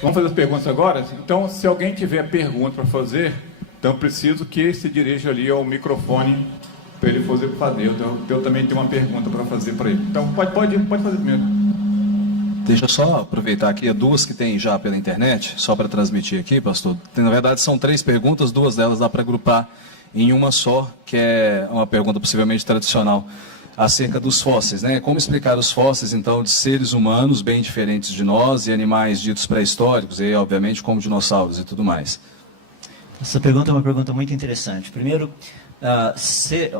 Vamos fazer as perguntas agora? Então, se alguém tiver pergunta para fazer, então preciso que se dirija ali ao microfone para ele fazer. Eu também tenho uma pergunta para fazer para ele. Então, pode fazer primeiro. Deixa eu só aproveitar aqui, duas que tem já pela internet, só para transmitir aqui, pastor. Na verdade, são 3 perguntas, 2 delas dá para agrupar em uma só, que é uma pergunta possivelmente tradicional, acerca dos fósseis, né? Como explicar os fósseis, então, de seres humanos bem diferentes de nós e animais ditos pré-históricos, e, obviamente, como dinossauros e tudo mais? Essa pergunta é uma pergunta muito interessante. Primeiro,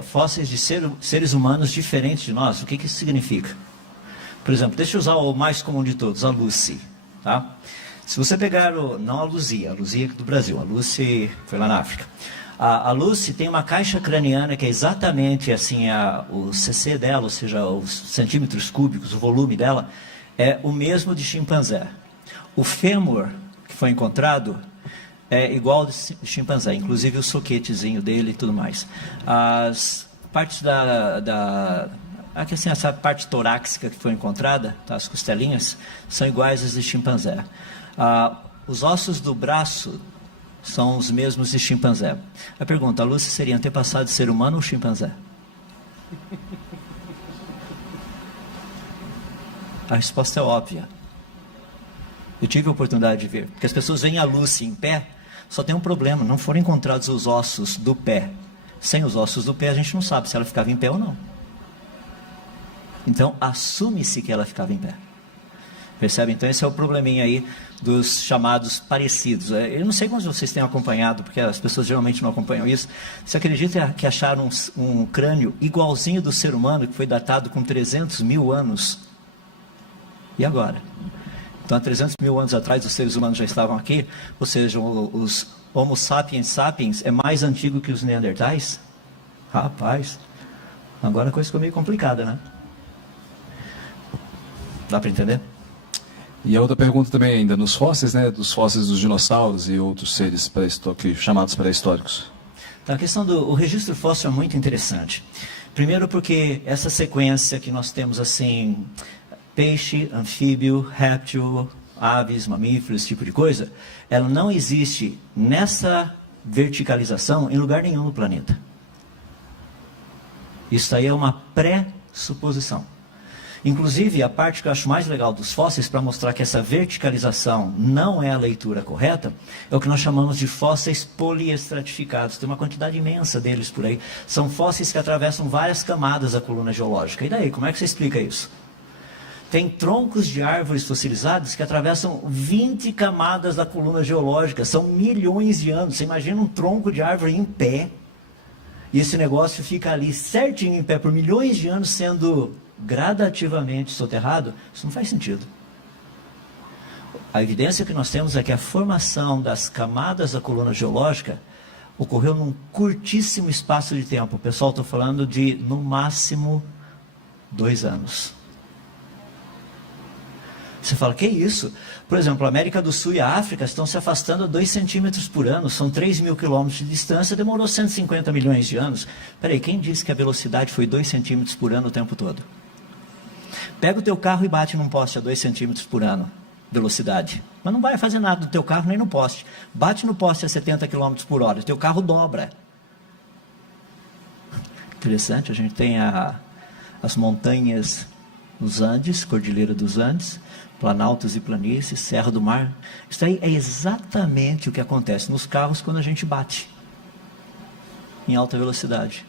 fósseis de seres humanos diferentes de nós, o que isso significa? Por exemplo, deixa eu usar o mais comum de todos, a Lucy. Tá? Se você pegar, não a Luzia do Brasil, a Lucy foi lá na África. A Lucy tem uma caixa craniana que é exatamente assim, o CC dela, ou seja, os centímetros cúbicos, o volume dela, é o mesmo de chimpanzé. O fêmur que foi encontrado é igual de chimpanzé, inclusive o soquetezinho dele e tudo mais. As partes aqui, assim, essa parte torácica que foi encontrada, tá, as costelinhas, são iguais às de chimpanzé. Os ossos do braço são os mesmos de chimpanzé. A pergunta, a Lucy seria antepassado de ser humano ou chimpanzé? A resposta é óbvia. Eu tive a oportunidade de ver, porque as pessoas veem a Lucy em pé, só tem um problema, não foram encontrados os ossos do pé. Sem os ossos do pé, a gente não sabe se ela ficava em pé ou não. Então, assume-se que ela ficava em pé. Percebe? Então, esse é o probleminha aí dos chamados parecidos. Eu não sei quantos vocês têm acompanhado, porque as pessoas geralmente não acompanham isso. Você acredita que acharam um crânio igualzinho do ser humano, que foi datado com 300 mil anos? E agora? Então, há 300 mil anos atrás, os seres humanos já estavam aqui, ou seja, os Homo sapiens sapiens é mais antigo que os neandertais? Rapaz, agora a coisa ficou meio complicada, né? Dá para entender? E a outra pergunta também ainda, nos fósseis, né, dos fósseis dos dinossauros e outros seres chamados pré-históricos. Então, a questão do registro fóssil é muito interessante. Primeiro porque essa sequência que nós temos assim, peixe, anfíbio, réptil, aves, mamíferos, esse tipo de coisa, ela não existe nessa verticalização em lugar nenhum no planeta. Isso aí é uma pré-suposição. Inclusive, a parte que eu acho mais legal dos fósseis, para mostrar que essa verticalização não é a leitura correta, é o que nós chamamos de fósseis poliestratificados. Tem uma quantidade imensa deles por aí. São fósseis que atravessam várias camadas da coluna geológica. E daí, como é que você explica isso? Tem troncos de árvores fossilizadas que atravessam 20 camadas da coluna geológica. São milhões de anos. Você imagina um tronco de árvore em pé. E esse negócio fica ali certinho em pé por milhões de anos sendo gradativamente soterrado. Isso não faz sentido. A evidência que nós temos é que a formação das camadas da coluna geológica ocorreu num curtíssimo espaço de tempo. O pessoal está falando de, no máximo, 2 anos. Você fala, que isso? Por exemplo, a América do Sul e a África estão se afastando a 2 centímetros por ano, são 3.000 quilômetros de distância, demorou 150 milhões de anos. Peraí, quem disse que a velocidade foi 2 centímetros por ano o tempo todo? Pega o teu carro e bate num poste a 2 centímetros por ano, velocidade. Mas não vai fazer nada do teu carro nem no poste. Bate no poste a 70 quilômetros por hora, o teu carro dobra. Interessante, a gente tem as montanhas, os Andes, Cordilheira dos Andes, planaltos e planícies, Serra do Mar. Isso aí é exatamente o que acontece nos carros quando a gente bate em alta velocidade.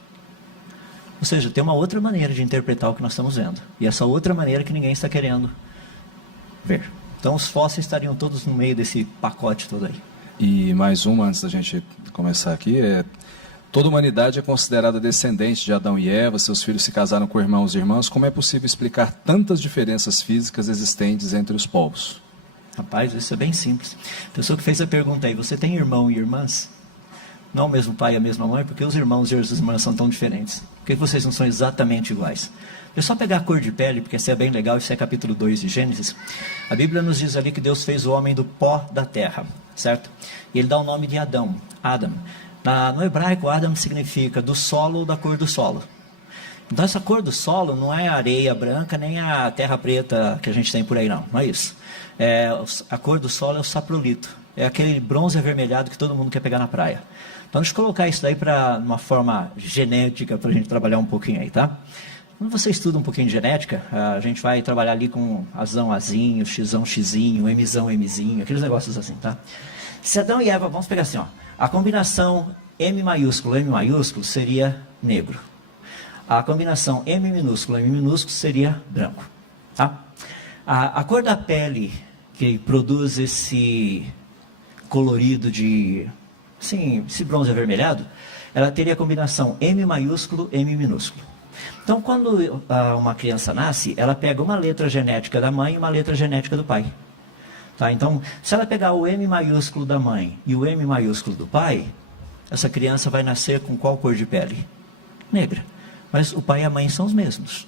Ou seja, tem uma outra maneira de interpretar o que nós estamos vendo. E essa outra maneira que ninguém está querendo ver. Então os fósseis estariam todos no meio desse pacote todo aí. E mais uma, antes da gente começar aqui, toda a humanidade é considerada descendente de Adão e Eva, seus filhos se casaram com irmãos e irmãs. Como é possível explicar tantas diferenças físicas existentes entre os povos? Rapaz, isso é bem simples. A pessoa que fez a pergunta aí, você tem irmão e irmãs? Não o mesmo pai e a mesma mãe, porque os irmãos e as irmãs são tão diferentes. Por que vocês não são exatamente iguais? É só pegar a cor de pele, porque isso é bem legal, isso é capítulo 2 de Gênesis. A Bíblia nos diz ali que Deus fez o homem do pó da terra, certo? E ele dá o nome de Adão, Adam. No hebraico, Adam significa do solo ou da cor do solo. Então essa cor do solo não é a areia branca nem a terra preta que a gente tem por aí, não é isso. A cor do solo é o saprolito, é aquele bronze avermelhado que todo mundo quer pegar na praia. Então deixa eu colocar isso daí para uma forma genética para a gente trabalhar um pouquinho aí, tá? Quando você estuda um pouquinho de genética, a gente vai trabalhar ali com Azão, Azinho, Xão, Xizinho, Mzão, Mzinho, aqueles negócios assim, tá? Se Adão e Eva, vamos pegar assim, ó, a combinação M maiúsculo seria negro. A combinação M minúsculo seria branco, tá? A cor da pele que produz esse colorido de, assim, esse bronze avermelhado, ela teria a combinação M maiúsculo, M minúsculo. Então, quando uma criança nasce, ela pega uma letra genética da mãe e uma letra genética do pai. Tá? Então, se ela pegar o M maiúsculo da mãe e o M maiúsculo do pai, essa criança vai nascer com qual cor de pele? Negra. Mas o pai e a mãe são os mesmos.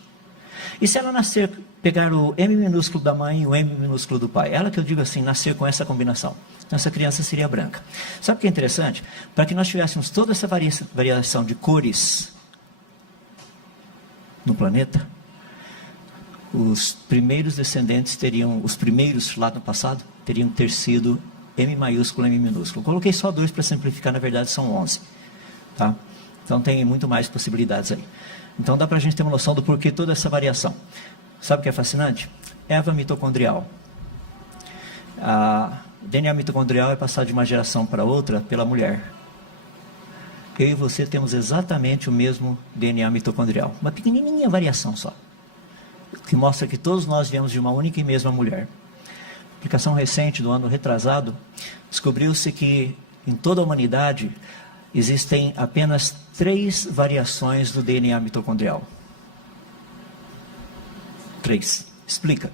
E se ela nascer, pegar o M minúsculo da mãe e o M minúsculo do pai? Ela que eu digo assim, nascer com essa combinação. Então essa criança seria branca. Sabe o que é interessante? Para que nós tivéssemos toda essa variação de cores no planeta, os primeiros descendentes teriam, os primeiros lá no passado, teriam que ter sido M maiúsculo, M minúsculo. Coloquei só 2 para simplificar, na verdade são 11. Tá? Então tem muito mais possibilidades aí. Então dá para a gente ter uma noção do porquê toda essa variação. Sabe o que é fascinante? Erva mitocondrial. A DNA mitocondrial é passado de uma geração para outra pela mulher. Eu e você temos exatamente o mesmo DNA mitocondrial. Uma pequenininha variação só. Que mostra que todos nós viemos de uma única e mesma mulher. Aplicação recente do ano retrasado, descobriu-se que em toda a humanidade existem apenas 3 variações do DNA mitocondrial. 3. Explica.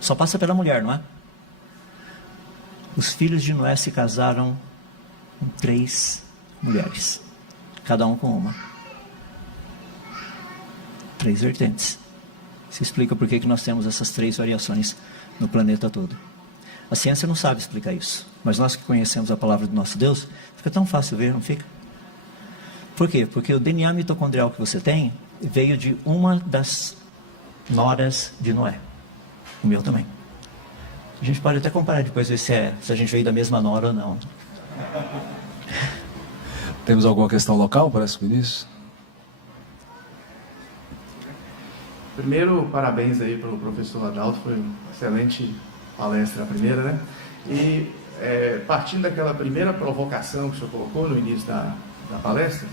Só passa pela mulher, não é? Os filhos de Noé se casaram com 3 mulheres. Cada um com uma. 3 vertentes. Se explica por que nós temos essas 3 variações no planeta todo. A ciência não sabe explicar isso. Mas nós que conhecemos a palavra do nosso Deus, fica tão fácil ver, não fica? Por quê? Porque o DNA mitocondrial que você tem veio de uma das noras de Noé. O meu também. A gente pode até comparar depois, ver se a gente veio da mesma nora ou não. Temos alguma questão local para esse ministro? Primeiro, parabéns aí para o professor Adalto, foi uma excelente palestra a primeira, né? E partindo daquela primeira provocação que o senhor colocou no início da palestra,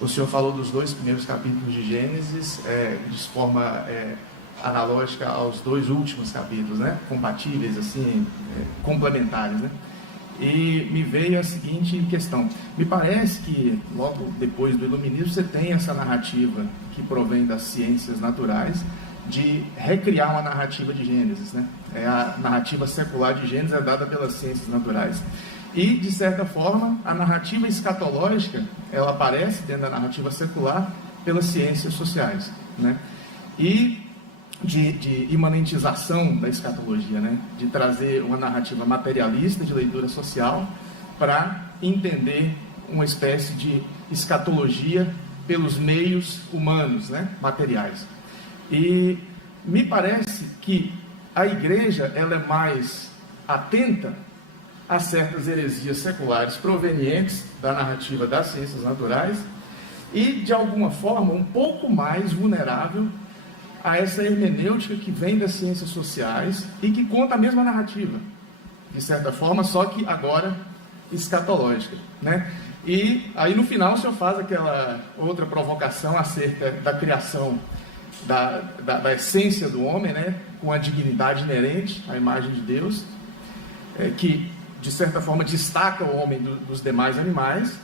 o senhor falou dos 2 primeiros capítulos de Gênesis de forma analógica aos 2 últimos capítulos, né? Compatíveis, assim, complementares, né? E me veio a seguinte questão. Me parece que logo depois do iluminismo você tem essa narrativa que provém das ciências naturais de recriar uma narrativa de Gênesis, né? A narrativa secular de Gênesis é dada pelas ciências naturais. E, de certa forma, a narrativa escatológica, ela aparece dentro da narrativa secular pelas ciências sociais, né? E de imanentização da escatologia, né? De trazer uma narrativa materialista de leitura social para entender uma espécie de escatologia pelos meios humanos, né? Materiais. E me parece que a igreja ela é mais atenta a certas heresias seculares provenientes da narrativa das ciências naturais e, de alguma forma, um pouco mais vulnerável a essa hermenêutica que vem das ciências sociais e que conta a mesma narrativa, de certa forma, só que agora escatológica, né? E aí no final o senhor faz aquela outra provocação acerca da criação da essência do homem, né? Com a dignidade inerente à imagem de Deus, que de certa forma destaca o homem dos demais animais,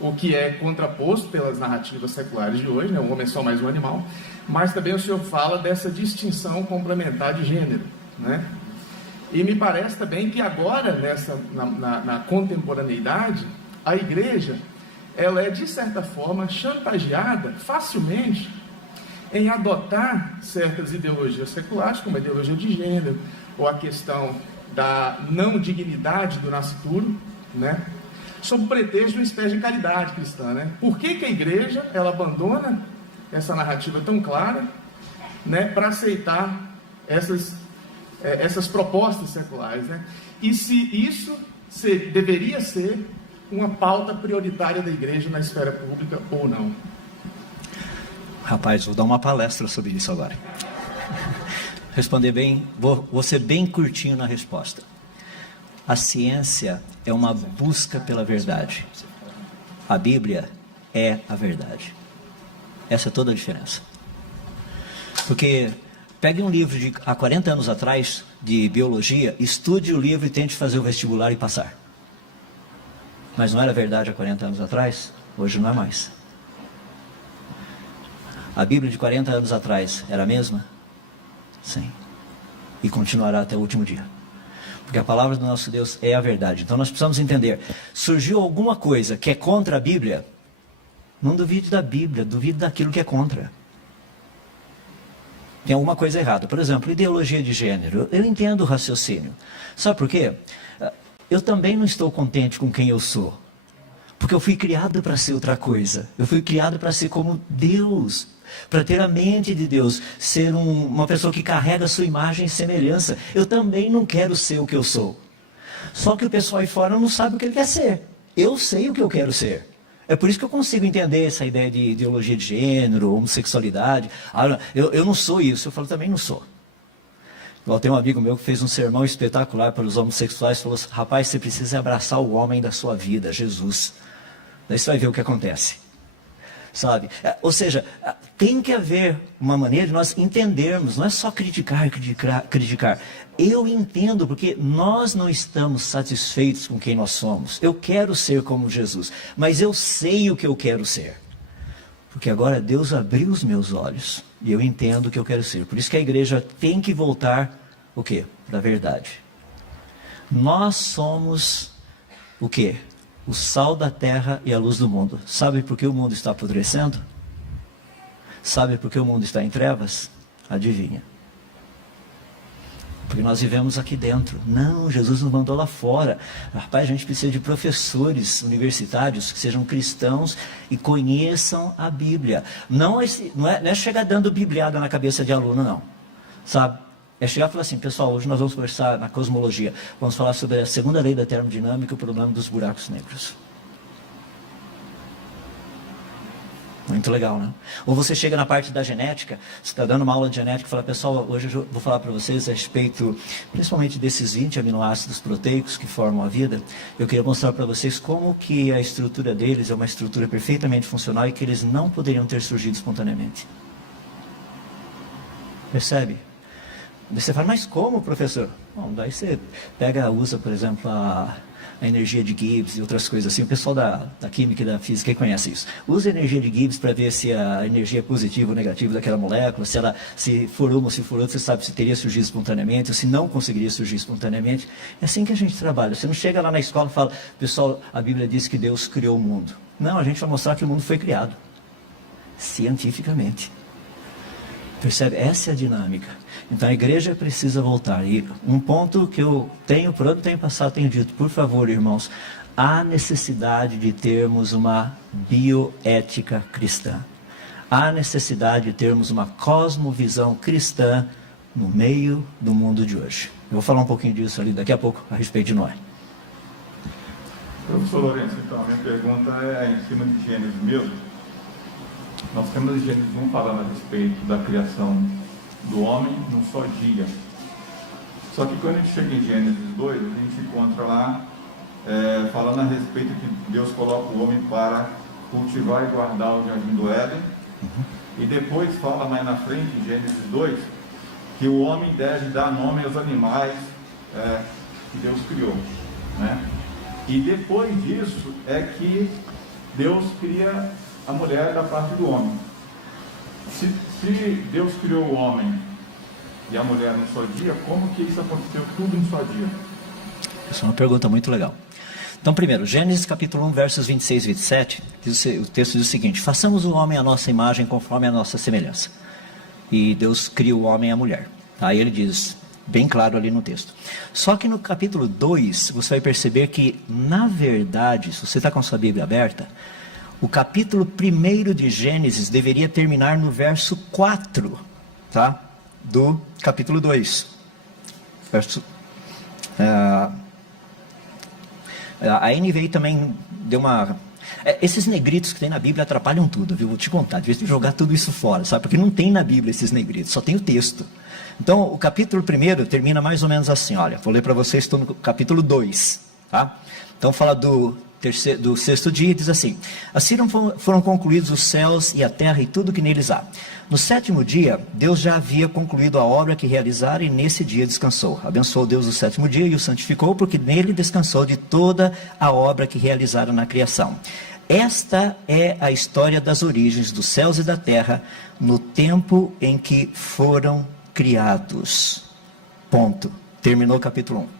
o que é contraposto pelas narrativas seculares de hoje, né? O homem é só mais um animal. Mas também o senhor fala dessa distinção complementar de gênero, né? E me parece também que agora, na contemporaneidade, a igreja, ela é de certa forma chantageada facilmente em adotar certas ideologias seculares, como a ideologia de gênero, ou a questão da não dignidade do nascituro, né? sob o pretexto de uma espécie de caridade cristã, né? Por que a igreja ela abandona essa narrativa tão clara, né, para aceitar essas propostas seculares, né? E se isso deveria ser uma pauta prioritária da igreja na esfera pública ou não? Rapaz, vou dar uma palestra sobre isso agora. Responder bem, vou ser bem curtinho na resposta. A ciência é uma busca pela verdade. A Bíblia é a verdade. Essa é toda a diferença. Porque pegue um livro de há 40 anos atrás, de biologia, estude o livro e tente fazer o vestibular e passar. Mas não era verdade há 40 anos atrás? Hoje não é mais. A Bíblia de 40 anos atrás era a mesma? Sim. E continuará até o último dia. Porque a palavra do nosso Deus é a verdade. Então nós precisamos entender. Surgiu alguma coisa que é contra a Bíblia? Não duvide da Bíblia, duvide daquilo que é contra. Tem alguma coisa errada. Por exemplo, ideologia de gênero. Eu entendo o raciocínio. Sabe por quê? Eu também não estou contente com quem eu sou. Porque eu fui criado para ser outra coisa. Eu fui criado para ser como Deus. Para ter a mente de Deus. Ser uma pessoa que carrega a sua imagem e semelhança. Eu também não quero ser o que eu sou. Só que o pessoal aí fora não sabe o que ele quer ser. Eu sei o que eu quero ser. É por isso que eu consigo entender essa ideia de ideologia de gênero, homossexualidade. Eu não sou isso. Eu falo, também não sou. Igual tem um amigo meu que fez um sermão espetacular para os homossexuais. Falou assim, rapaz, você precisa abraçar o homem da sua vida, Jesus. Daí você vai ver o que acontece. Sabe? Ou seja, tem que haver uma maneira de nós entendermos. Não é só criticar. Eu entendo porque nós não estamos satisfeitos com quem nós somos. Eu quero ser como Jesus. Mas eu sei o que eu quero ser. Porque agora Deus abriu os meus olhos. E eu entendo o que eu quero ser. Por isso que a igreja tem que voltar o quê? Para a verdade. Nós somos o quê? O sal da terra e a luz do mundo. Sabe por que o mundo está apodrecendo? Sabe por que o mundo está em trevas? Adivinha. Porque nós vivemos aqui dentro. Não, Jesus nos mandou lá fora. Rapaz, a gente precisa de professores universitários que sejam cristãos e conheçam a Bíblia. Não é chegar dando bibliada na cabeça de aluno, não. Sabe? É chegar e falar assim, pessoal, hoje nós vamos conversar na cosmologia. Vamos falar sobre a segunda lei da termodinâmica e o problema dos buracos negros. Muito legal, né? Ou você chega na parte da genética, você está dando uma aula de genética e fala, pessoal, hoje eu vou falar para vocês a respeito, principalmente desses 20 aminoácidos proteicos que formam a vida. Eu queria mostrar para vocês como que a estrutura deles é uma estrutura perfeitamente funcional e que eles não poderiam ter surgido espontaneamente. Percebe? Daí você fala, mas como, professor? Bom, daí você usa, por exemplo, a energia de Gibbs e outras coisas assim. O pessoal da química e da física conhece isso. Usa a energia de Gibbs para ver se a energia é positiva ou negativa daquela molécula, se for uma ou se for outra, você sabe se teria surgido espontaneamente ou se não conseguiria surgir espontaneamente. É assim que a gente trabalha. Você não chega lá na escola e fala, pessoal, a Bíblia diz que Deus criou o mundo. Não, a gente vai mostrar que o mundo foi criado. Cientificamente. Percebe? Essa é a dinâmica. Então a igreja precisa voltar. E um ponto que eu tenho, por onde tenho passado, tenho dito, por favor, irmãos, há necessidade de termos uma bioética cristã. Há necessidade de termos uma cosmovisão cristã no meio do mundo de hoje. Eu vou falar um pouquinho disso ali daqui a pouco, a respeito de Noé. Professor Lourenço, então, a minha pergunta é em cima de Gênesis mesmo. Nós temos em Gênesis 1 falando a respeito da criação do homem num só dia. Só que quando a gente chega em Gênesis 2, a gente encontra lá falando a respeito que Deus coloca o homem para cultivar e guardar o jardim do Éden. E depois fala mais na frente, em Gênesis 2, que o homem deve dar nome aos animais que Deus criou, né? E depois disso é que Deus cria a mulher da parte do homem. Se Deus criou o homem e a mulher num só dia, como que isso aconteceu tudo num só dia? Essa é uma pergunta muito legal. Então, primeiro, Gênesis capítulo 1, versos 26 e 27, o texto diz o seguinte: façamos o homem à nossa imagem conforme a nossa semelhança. E Deus cria o homem e a mulher. Aí ele diz, bem claro ali no texto. Só que no capítulo 2, você vai perceber que, na verdade, se você está com a sua Bíblia aberta, o capítulo 1 de Gênesis deveria terminar no verso 4, tá? Do capítulo 2. A NVI também deu uma... esses negritos que tem na Bíblia atrapalham tudo, viu? Vou te contar, devia jogar tudo isso fora, sabe? Porque não tem na Bíblia esses negritos, só tem o texto. Então, o capítulo 1 termina mais ou menos assim, olha, vou ler para vocês, estou no capítulo 2, tá? Então, fala do sexto dia, diz assim: assim foram concluídos os céus e a terra e tudo que neles há. No 7º dia, Deus já havia concluído a obra que realizara e nesse dia descansou. Abençoou Deus o 7º dia e o santificou, porque nele descansou de toda a obra que realizara na criação. Esta é a história das origens dos céus e da terra, no tempo em que foram criados. Ponto. Terminou o capítulo 1.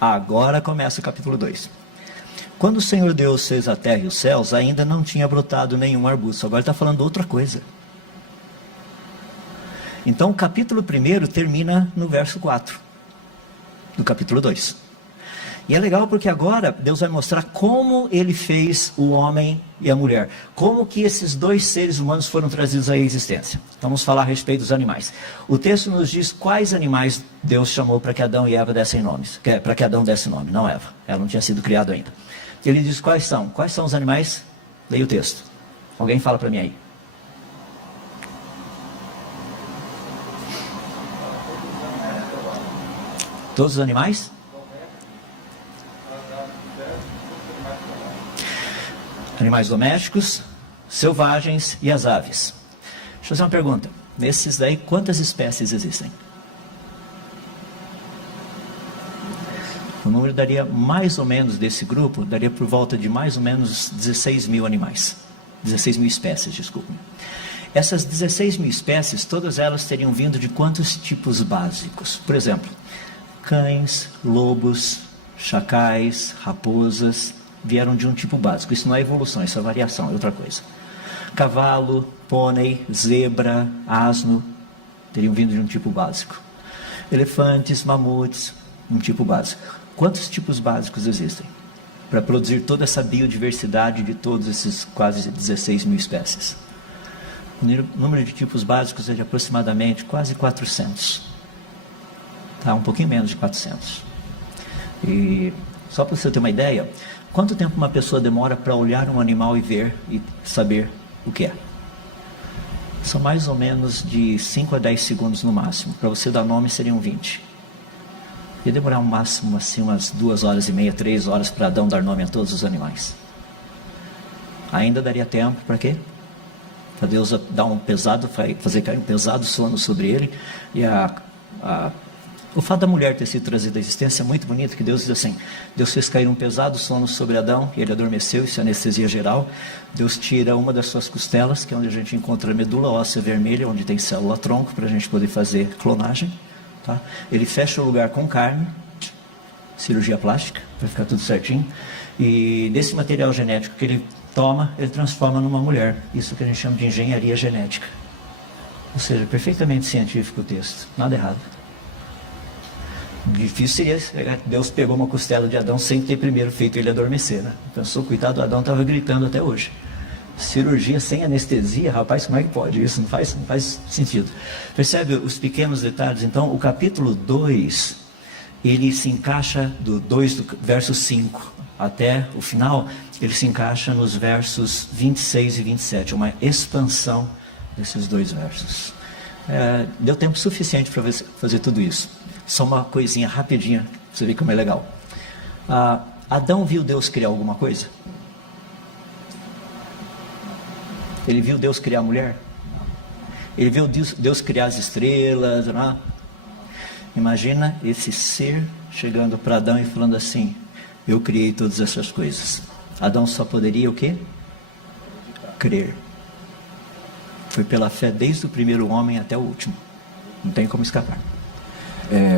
Agora começa o capítulo 2. Quando o Senhor Deus fez a terra e os céus, ainda não tinha brotado nenhum arbusto. Agora está falando outra coisa. Então o capítulo 1 termina no verso 4 do capítulo 2. E é legal porque agora Deus vai mostrar como Ele fez o homem e a mulher. Como que esses dois seres humanos foram trazidos à existência. Então vamos falar a respeito dos animais. O texto nos diz quais animais Deus chamou para que Adão e Eva dessem nomes. Para que Adão desse nome, não Eva. Ela não tinha sido criada ainda. Ele diz quais são. Quais são os animais? Leia o texto. Alguém fala para mim aí. Todos os animais? Animais domésticos, selvagens e as aves. Deixa eu fazer uma pergunta. Nesses daí, quantas espécies existem? O número daria mais ou menos desse grupo, daria por volta de mais ou menos 16 mil animais. 16 mil espécies, desculpe. Essas 16 mil espécies, todas elas teriam vindo de quantos tipos básicos? Por exemplo, cães, lobos, chacais, raposas, vieram de um tipo básico. Isso não é evolução, isso é variação, é outra coisa. Cavalo, pônei, zebra, asno, teriam vindo de um tipo básico. Elefantes, mamutes, um tipo básico. Quantos tipos básicos existem para produzir toda essa biodiversidade de todos esses quase 16 mil espécies? O número de tipos básicos é de aproximadamente quase 400. Tá, um pouquinho menos de 400. E só para você ter uma ideia, quanto tempo uma pessoa demora para olhar um animal e ver e saber o que é? São mais ou menos de 5 a 10 segundos no máximo. Para você dar nome seriam 20. Ia demorar um máximo assim umas 2h30, 3 horas para Adão dar nome a todos os animais. Ainda daria tempo para quê? Para Deus dar um pesado, fazer cair um pesado sono sobre ele. E o fato da mulher ter sido trazida à existência é muito bonito, que Deus diz assim: Deus fez cair um pesado sono sobre Adão, e ele adormeceu, isso é anestesia geral. Deus tira uma das suas costelas, que é onde a gente encontra a medula óssea vermelha, onde tem célula-tronco, para a gente poder fazer clonagem. Tá? Ele fecha o lugar com carne, cirurgia plástica, para ficar tudo certinho. E desse material genético que ele toma, ele transforma numa mulher. Isso que a gente chama de engenharia genética. Ou seja, perfeitamente científico o texto, nada errado. Difícil seria, Deus pegou uma costela de Adão sem ter primeiro feito ele adormecer, né? Pensou, coitado do Adão, estava gritando até hoje. Cirurgia sem anestesia, rapaz, como é que pode isso? Não faz sentido. Percebe os pequenos detalhes? Então, o capítulo 2, ele se encaixa do verso 5 até o final, ele se encaixa nos versos 26 e 27, uma expansão desses dois versos. Deu tempo suficiente para fazer tudo isso. Só uma coisinha rapidinha, pra você ver como é legal. Adão viu Deus criar alguma coisa? Ele viu Deus criar a mulher? Ele viu Deus criar as estrelas? Não? Imagina esse ser chegando para Adão e falando assim: eu criei todas essas coisas. Adão só poderia o quê? Crer. Foi pela fé desde o primeiro homem até o último. Não tem como escapar.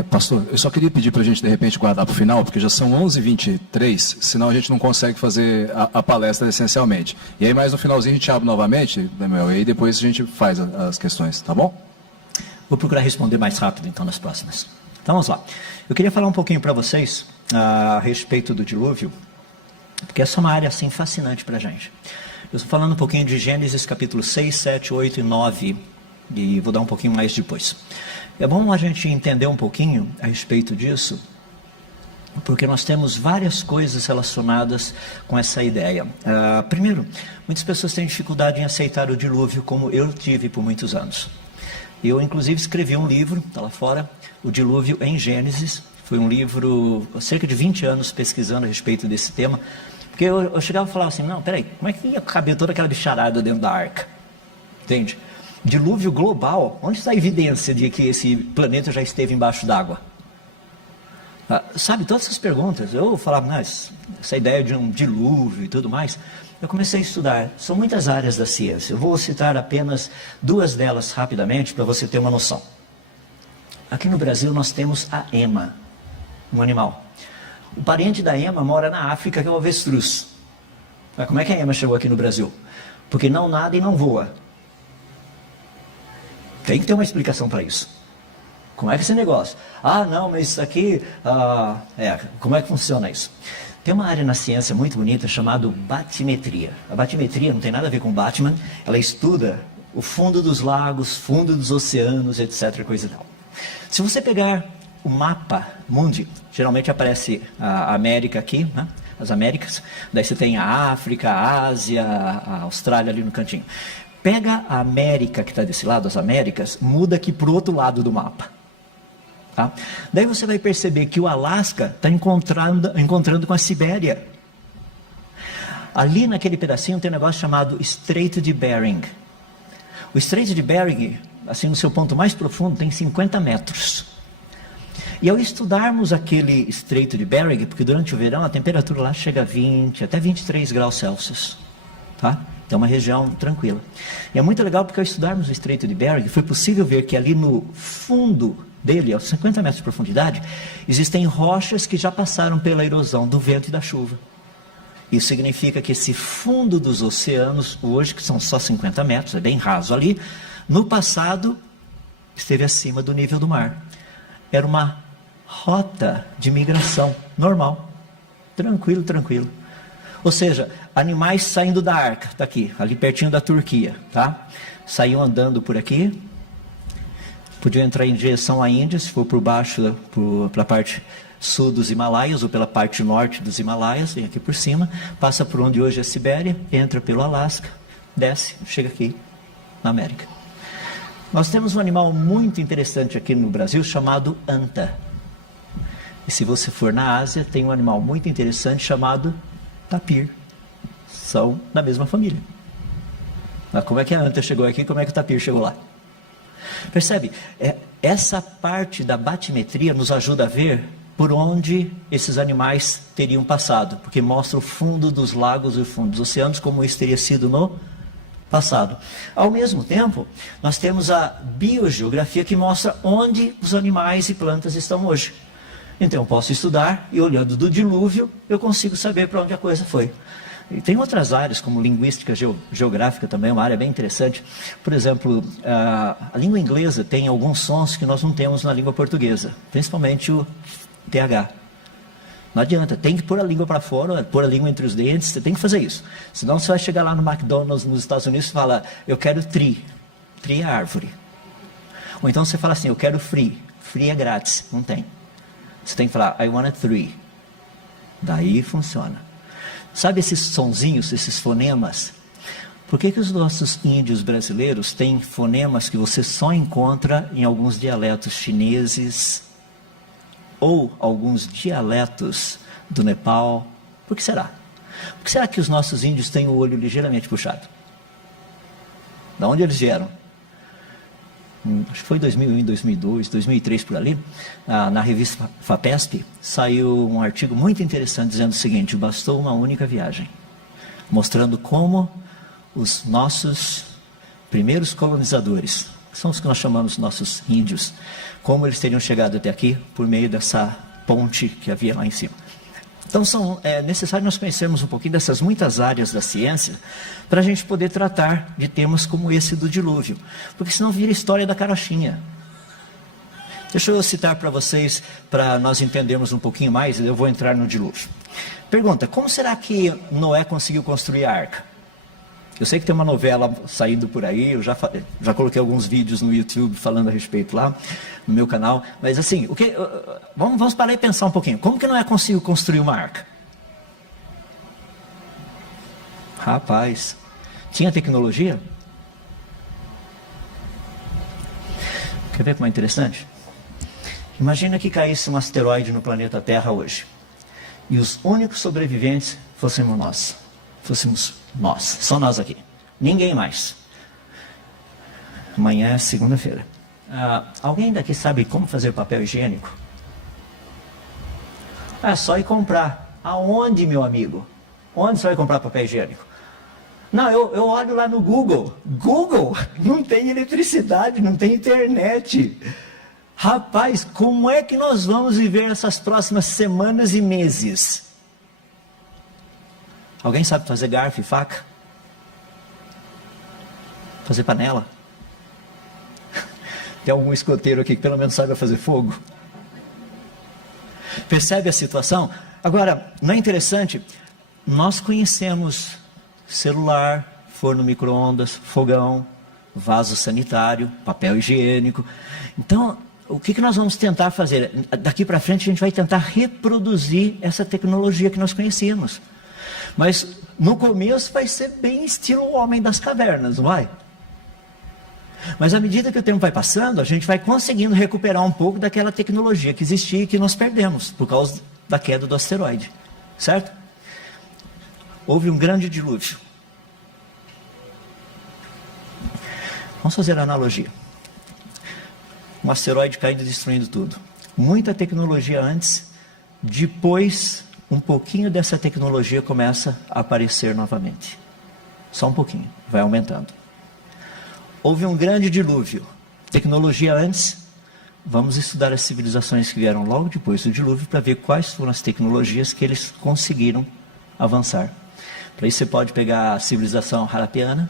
Pastor, eu só queria pedir para a gente de repente guardar para o final, porque já são 11h23, senão a gente não consegue fazer a palestra essencialmente. E aí mais no finalzinho a gente abre novamente, Daniel, e aí depois a gente faz as questões, tá bom? Vou procurar responder mais rápido, então, nas próximas. Então, vamos lá. Eu queria falar um pouquinho para vocês a respeito do dilúvio, porque essa é uma área, assim, fascinante para a gente. Eu estou falando um pouquinho de Gênesis, capítulo 6, 7, 8 e 9, e vou dar um pouquinho mais depois. É bom a gente entender um pouquinho a respeito disso, porque nós temos várias coisas relacionadas com essa ideia. Primeiro, muitas pessoas têm dificuldade em aceitar o dilúvio, como eu tive por muitos anos. Eu, inclusive, escrevi um livro, está lá fora, O Dilúvio em Gênesis. Foi um livro, cerca de 20 anos, pesquisando a respeito desse tema. Porque eu chegava e falava assim, não, peraí, como é que ia caber toda aquela bicharada dentro da arca? Entende? Dilúvio global, onde está a evidência de que esse planeta já esteve embaixo d'água? Sabe, todas essas perguntas, eu falava, não, essa ideia de um dilúvio e tudo mais, eu comecei a estudar. São muitas áreas da ciência, eu vou citar apenas 2 delas rapidamente para você ter uma noção. Aqui no Brasil nós temos a ema, um animal. O parente da ema mora na África, que é o avestruz. Mas como é que a ema chegou aqui no Brasil? Porque não nada e não voa. Tem que ter uma explicação para isso. Como é que é esse negócio? Não, mas isso aqui... como é que funciona isso? Tem uma área na ciência muito bonita chamada batimetria. A batimetria não tem nada a ver com Batman. Ela estuda o fundo dos lagos, fundo dos oceanos, etc. Coisa e tal. Se você pegar o mapa mundi, geralmente aparece a América aqui, né? As Américas. Daí você tem a África, a Ásia, a Austrália ali no cantinho. Pega a América que está desse lado, as Américas, muda aqui para o outro lado do mapa. Tá? Daí você vai perceber que o Alasca está encontrando com a Sibéria. Ali naquele pedacinho tem um negócio chamado Estreito de Bering. O Estreito de Bering, assim no seu ponto mais profundo, tem 50 metros. E ao estudarmos aquele Estreito de Bering, porque durante o verão a temperatura lá chega a 20, até 23 graus Celsius. Tá? É uma região tranquila. E é muito legal porque ao estudarmos o Estreito de Bering, foi possível ver que ali no fundo dele, aos 50 metros de profundidade, existem rochas que já passaram pela erosão do vento e da chuva. Isso significa que esse fundo dos oceanos, hoje, que são só 50 metros, é bem raso ali, no passado, esteve acima do nível do mar. Era uma rota de migração normal. Tranquilo, tranquilo. Ou seja, animais saindo da arca, está aqui, ali pertinho da Turquia, tá? Saíam andando por aqui, podiam entrar em direção à Índia, se for por baixo, pela parte sul dos Himalaias, ou pela parte norte dos Himalaias, vem aqui por cima, passa por onde hoje é a Sibéria, entra pelo Alasca, desce, chega aqui na América. Nós temos um animal muito interessante aqui no Brasil, chamado anta. E se você for na Ásia, tem um animal muito interessante chamado tapir. São da mesma família. Mas como é que a anta chegou aqui, como é que o tapir chegou lá? Percebe? Essa parte da batimetria nos ajuda a ver por onde esses animais teriam passado, porque mostra o fundo dos lagos e o fundo dos oceanos, como isso teria sido no passado. Ao mesmo tempo, nós temos a biogeografia que mostra onde os animais e plantas estão hoje. Então eu posso estudar e olhando do dilúvio, eu consigo saber para onde a coisa foi. E tem outras áreas, como linguística geográfica também, uma área bem interessante. Por exemplo, a língua inglesa tem alguns sons que nós não temos na língua portuguesa, principalmente o TH. Não adianta, tem que pôr a língua para fora, pôr a língua entre os dentes, você tem que fazer isso. Senão você vai chegar lá no McDonald's nos Estados Unidos e fala, eu quero tree. Tree é árvore. Ou então você fala assim, eu quero free. Free é grátis, não tem. Você tem que falar, I want a tree. Daí funciona. Sabe esses sonzinhos, esses fonemas? Por que os nossos índios brasileiros têm fonemas que você só encontra em alguns dialetos chineses ou alguns dialetos do Nepal? Por que será? Por que será que os nossos índios têm o olho ligeiramente puxado? Da onde eles vieram? Acho que foi 2001, 2002, 2003 por ali, na revista FAPESP, saiu um artigo muito interessante dizendo o seguinte, bastou uma única viagem, mostrando como os nossos primeiros colonizadores, que são os que nós chamamos nossos índios, como eles teriam chegado até aqui por meio dessa ponte que havia lá em cima. Então é necessário nós conhecermos um pouquinho dessas muitas áreas da ciência para a gente poder tratar de temas como esse do dilúvio, porque senão vira história da carochinha. Deixa eu citar para vocês, para nós entendermos um pouquinho mais, eu vou entrar no dilúvio. Pergunta, como será que Noé conseguiu construir a arca? Eu sei que tem uma novela saindo por aí, eu já coloquei alguns vídeos no YouTube falando a respeito lá, no meu canal. Mas assim, vamos parar e pensar um pouquinho. Como que Noé conseguiu construir uma arca? Rapaz, tinha tecnologia? Quer ver como é interessante? Imagina que caísse um asteroide no planeta Terra hoje. E os únicos sobreviventes fôssemos nós. Só nós aqui. Ninguém mais. Amanhã é segunda-feira. Alguém daqui sabe como fazer papel higiênico? É só ir comprar. Aonde, meu amigo? Onde você vai comprar papel higiênico? Não, eu olho lá no Google. Google? Não tem eletricidade, não tem internet. Rapaz, como é que nós vamos viver essas próximas semanas e meses? Alguém sabe fazer garfo e faca? Fazer panela? Tem algum escoteiro aqui que pelo menos saiba fazer fogo? Percebe a situação? Agora, não é interessante? Nós conhecemos celular, forno micro-ondas, fogão, vaso sanitário, papel higiênico. Então, o que nós vamos tentar fazer? Daqui para frente a gente vai tentar reproduzir essa tecnologia que nós conhecíamos. Mas no começo vai ser bem estilo Homem das Cavernas, não vai? Mas à medida que o tempo vai passando, a gente vai conseguindo recuperar um pouco daquela tecnologia que existia e que nós perdemos por causa da queda do asteroide, certo? Houve um grande dilúvio. Vamos fazer a analogia. Um asteroide caindo e destruindo tudo. Muita tecnologia antes, depois um pouquinho dessa tecnologia começa a aparecer novamente. Só um pouquinho, vai aumentando. Houve um grande dilúvio. Tecnologia antes, vamos estudar as civilizações que vieram logo depois do dilúvio para ver quais foram as tecnologias que eles conseguiram avançar. Para isso você pode pegar a civilização Harappiana,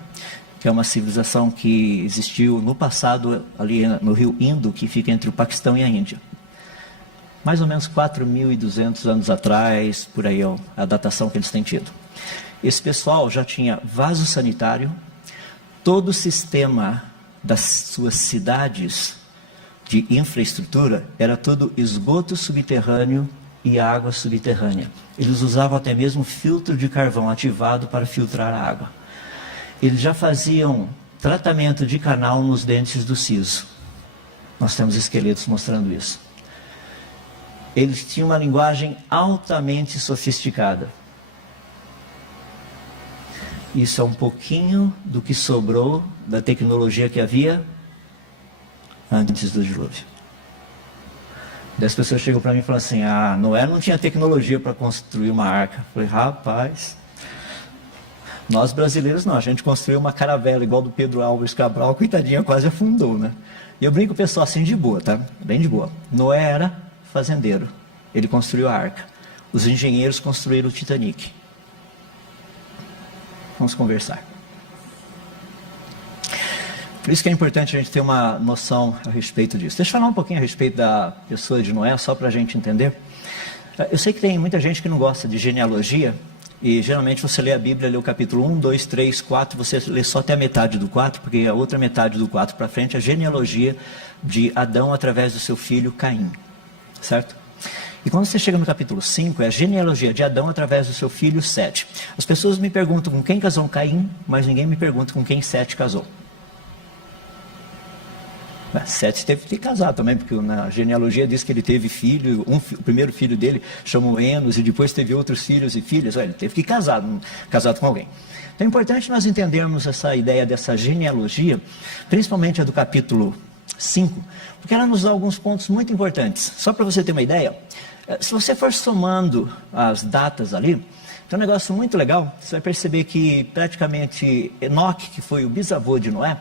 que é uma civilização que existiu no passado ali no rio Indo, que fica entre o Paquistão e a Índia. Mais ou menos 4.200 anos atrás, por aí é a datação que eles têm tido. Esse pessoal já tinha vaso sanitário, todo o sistema das suas cidades de infraestrutura era tudo esgoto subterrâneo e água subterrânea. Eles usavam até mesmo filtro de carvão ativado para filtrar a água. Eles já faziam tratamento de canal nos dentes do siso. Nós temos esqueletos mostrando isso. Eles tinham uma linguagem altamente sofisticada. Isso é um pouquinho do que sobrou da tecnologia que havia antes do dilúvio. E as pessoas chegam para mim e falam assim, Noé não tinha tecnologia para construir uma arca. Eu falei, rapaz, nós brasileiros não, a gente construiu uma caravela igual do Pedro Álvares Cabral, coitadinha, quase afundou, né? E eu brinco com o pessoal assim de boa, tá? Bem de boa. Noé era fazendeiro, ele construiu a arca. Os engenheiros construíram o Titanic. Vamos conversar. Por isso que é importante a gente ter uma noção a respeito disso. Deixa eu falar um pouquinho a respeito da pessoa de Noé, só para a gente entender. Eu sei que tem muita gente que não gosta de genealogia, e geralmente você lê a Bíblia, lê o capítulo 1, 2, 3, 4, você lê só até a metade do 4, porque a outra metade do 4 para frente é a genealogia de Adão através do seu filho Caim, certo? E quando você chega no capítulo 5, é a genealogia de Adão através do seu filho Sete. As pessoas me perguntam com quem casou Caim, mas ninguém me pergunta com quem Sete casou. Sete teve que ter casado também, porque na genealogia diz que ele teve filho, o primeiro filho dele chamou Enos, e depois teve outros filhos e filhas. Ele teve que ir casado com alguém. Então é importante nós entendermos essa ideia dessa genealogia, principalmente a do capítulo 5, porque ela nos dá alguns pontos muito importantes. Só para você ter uma ideia, se você for somando as datas ali, tem um negócio muito legal. Você vai perceber que praticamente Enoque, que foi o bisavô de Noé,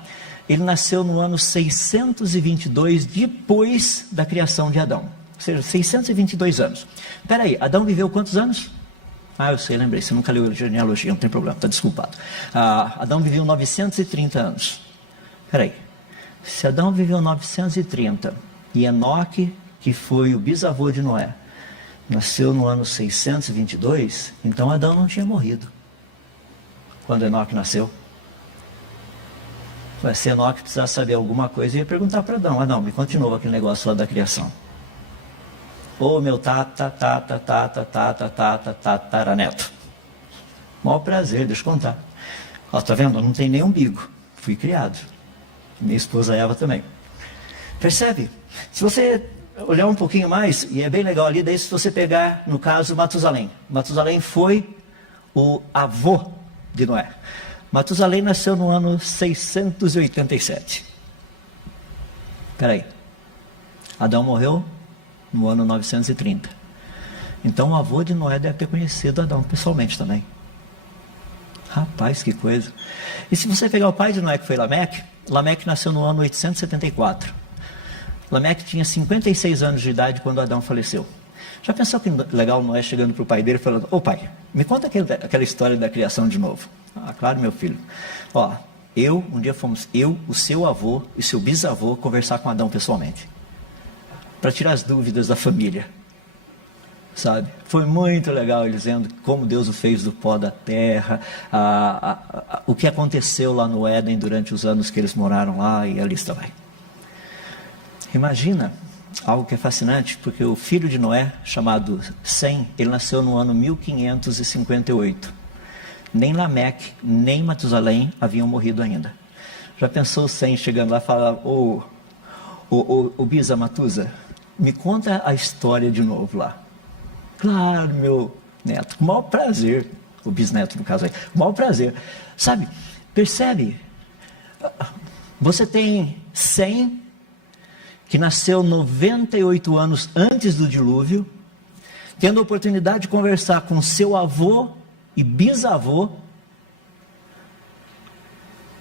ele nasceu no ano 622 depois da criação de Adão. Ou seja, 622 anos. Espera aí, Adão viveu quantos anos? Eu sei, lembrei, você nunca leu a genealogia, não tem problema, está desculpado. Adão viveu 930 anos. Espera aí, se Adão viveu 930 e Enoque, que foi o bisavô de Noé, nasceu no ano 622, então Adão não tinha morrido quando Enoque nasceu. Se Enoque precisasse saber alguma coisa, ia perguntar para Adão: Adão, me conta de novo aquele negócio lá da criação. Ô meu tataraneto. Maior prazer, deixa eu contar. Ó, tá vendo? Eu não tenho nem umbigo. Fui criado. Minha esposa Eva também. Percebe? Se você olhar um pouquinho mais, e é bem legal ali, daí se você pegar, no caso, Matusalém. Matusalém foi o avô de Noé. Matusalém nasceu no ano 687. Espera aí. Adão morreu no ano 930. Então o avô de Noé deve ter conhecido Adão pessoalmente também. Rapaz, que coisa. E se você pegar o pai de Noé, que foi Lameque, Lameque nasceu no ano 874. Lameque tinha 56 anos de idade quando Adão faleceu. Já pensou que legal Noé chegando para o pai dele e falando: ô pai, me conta aquela história da criação de novo. Ah, claro, meu filho. Ó, um dia fomos eu, o seu avô e seu bisavô conversar com Adão pessoalmente, para tirar as dúvidas da família. Sabe? Foi muito legal ele dizendo como Deus o fez do pó da terra, o que aconteceu lá no Éden durante os anos que eles moraram lá, e a lista vai. Imagina algo que é fascinante, porque o filho de Noé, chamado Sem, ele nasceu no ano 1558. Nem Lameque, nem Matusalém haviam morrido ainda. Já pensou Sem chegando lá e falar: ô Bisa Matusa, me conta a história de novo lá. Claro, meu neto, com o maior prazer. O bisneto, no caso aí, com o maior prazer. Sabe, percebe? Você tem Sem, que nasceu 98 anos antes do dilúvio, tendo a oportunidade de conversar com seu avô e bisavô,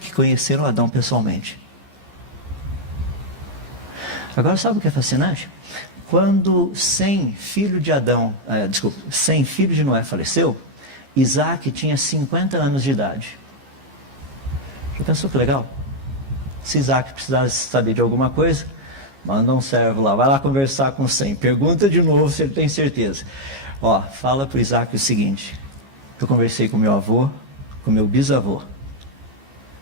que conheceram Adão pessoalmente. Agora, sabe o que é fascinante? Quando Sem, filho de Noé, faleceu, Isaac tinha 50 anos de idade. Já pensou que legal? Se Isaac precisasse saber de alguma coisa, manda um servo lá, vai lá conversar com Sem, pergunta de novo se ele tem certeza. Ó, fala para o Isaac o seguinte: eu conversei com meu avô, com meu bisavô,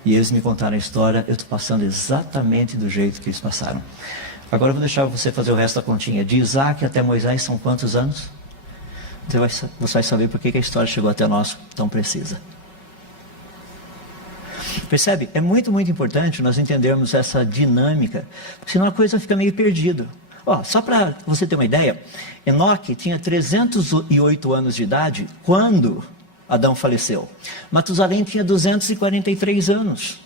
e eles me contaram a história, eu estou passando exatamente do jeito que eles passaram. Agora eu vou deixar você fazer o resto da continha. De Isaac até Moisés são quantos anos? Você vai saber por que a história chegou até nós tão precisa. Percebe? É muito, muito importante nós entendermos essa dinâmica, porque senão a coisa fica meio perdida. Ó, só para você ter uma ideia, Enoque tinha 308 anos de idade quando Adão faleceu. Matusalém tinha 243 anos.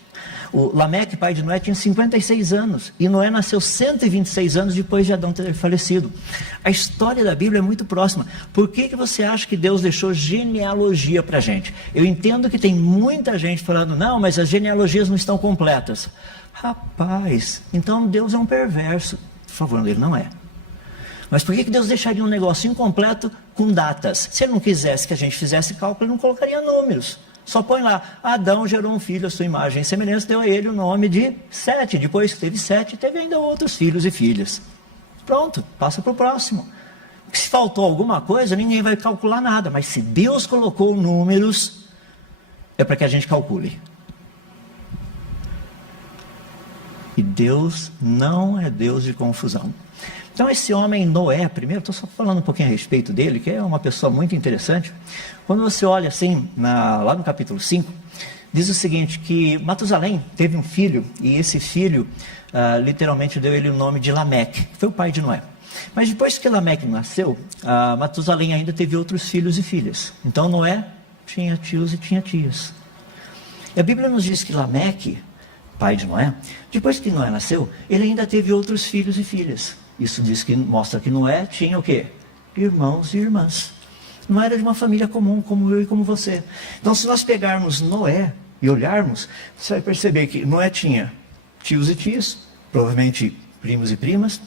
O Lameque, pai de Noé, tinha 56 anos. E Noé nasceu 126 anos depois de Adão ter falecido. A história da Bíblia é muito próxima. Por que você acha que Deus deixou genealogia para a gente? Eu entendo que tem muita gente falando: não, mas as genealogias não estão completas. Rapaz, então Deus é um perverso. Por favor, ele não é. Mas por que Deus deixaria um negócio incompleto com datas? Se ele não quisesse que a gente fizesse cálculo, ele não colocaria números. Só põe lá: Adão gerou um filho à sua imagem e semelhança, deu a ele o nome de Sete. Depois que teve Sete, teve ainda outros filhos e filhas. Pronto, passa para o próximo. Se faltou alguma coisa, ninguém vai calcular nada. Mas se Deus colocou números, é para que a gente calcule. E Deus não é Deus de confusão. Então esse homem Noé, primeiro, estou só falando um pouquinho a respeito dele, que é uma pessoa muito interessante. Quando você olha assim, lá no capítulo 5, diz o seguinte, que Matusalém teve um filho, e esse filho literalmente deu ele o nome de Lameque, que foi o pai de Noé. Mas depois que Lameque nasceu, Matusalém ainda teve outros filhos e filhas. Então Noé tinha tios e tinha tias. E a Bíblia nos diz que Lameque, pai de Noé, depois que Noé nasceu, ele ainda teve outros filhos e filhas. Isso mostra que Noé tinha o quê? Irmãos e irmãs. Não era de uma família comum, como eu e como você. Então, se nós pegarmos Noé e olharmos, você vai perceber que Noé tinha tios e tias, provavelmente primos e primas,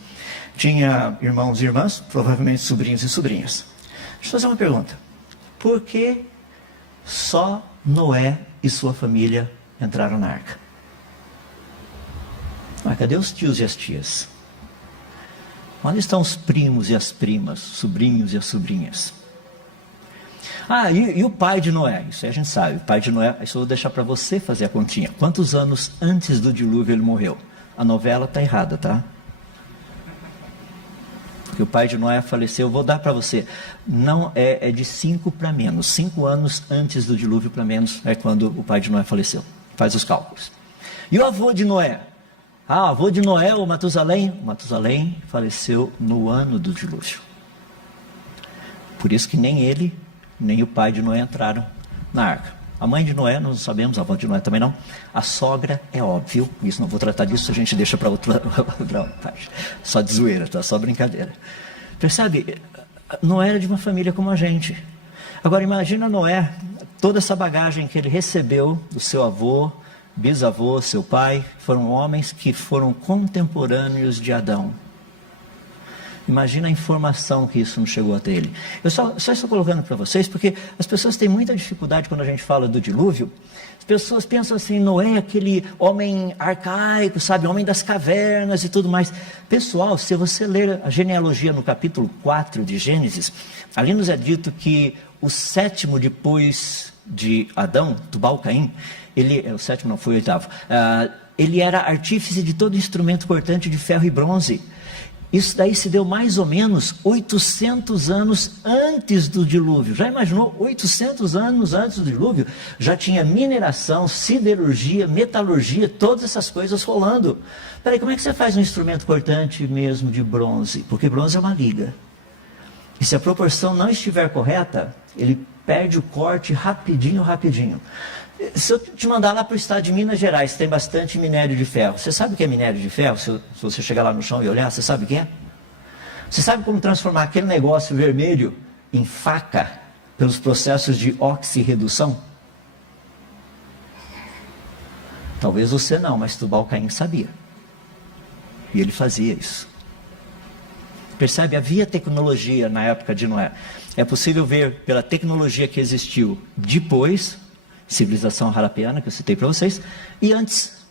tinha irmãos e irmãs, provavelmente sobrinhos e sobrinhas. Deixa eu fazer uma pergunta. Por que só Noé e sua família entraram na arca? Cadê os tios e as tias? Onde estão os primos e as primas, sobrinhos e as sobrinhas? Ah, e o pai de Noé? Isso aí a gente sabe. O pai de Noé, isso eu vou deixar para você fazer a continha. Quantos anos antes do dilúvio ele morreu? A novela está errada, tá? Porque o pai de Noé faleceu, eu vou dar para você. Não é de 5 para menos. 5 anos antes do dilúvio para menos é quando o pai de Noé faleceu. Faz os cálculos. E o avô de Noé? Ah, o avô de Noé, o Matusalém? O Matusalém faleceu no ano do dilúvio. Por isso que nem ele, nem o pai de Noé entraram na arca. A mãe de Noé, não sabemos, a avó de Noé também não. A sogra é óbvio, isso não vou tratar disso, a gente deixa para outra parte. Só de zoeira, tá? Só brincadeira. Percebe? Noé era de uma família como a gente. Agora imagina Noé, toda essa bagagem que ele recebeu do seu avô, bisavô, seu pai, foram homens que foram contemporâneos de Adão. Imagina a informação que isso não chegou até ele. Eu só estou colocando para vocês, porque as pessoas têm muita dificuldade quando a gente fala do dilúvio. As pessoas pensam assim, Noé, aquele homem arcaico, sabe, homem das cavernas e tudo mais. Pessoal, se você ler a genealogia no capítulo 4 de Gênesis, ali nos é dito que o sétimo depois de Adão, Tubal-Caim, o sétimo não, foi o oitavo, ele era artífice de todo instrumento cortante de ferro e bronze. Isso daí se deu mais ou menos 800 anos antes do dilúvio. Já imaginou? 800 anos antes do dilúvio, já tinha mineração, siderurgia, metalurgia, todas essas coisas rolando. Peraí, como é que você faz um instrumento cortante mesmo de bronze? Porque bronze é uma liga. E se a proporção não estiver correta, ele perde o corte rapidinho. Se eu te mandar lá para o estado de Minas Gerais, tem bastante minério de ferro. Você sabe o que é minério de ferro? Se você chegar lá no chão e olhar, você sabe o que é? Você sabe como transformar aquele negócio vermelho em faca pelos processos de oxirredução? Talvez você não, mas Tubal-Caim sabia. E ele fazia isso. Percebe? Havia tecnologia na época de Noé. É possível ver pela tecnologia que existiu depois, civilização harapiana, que eu citei para vocês, e antes.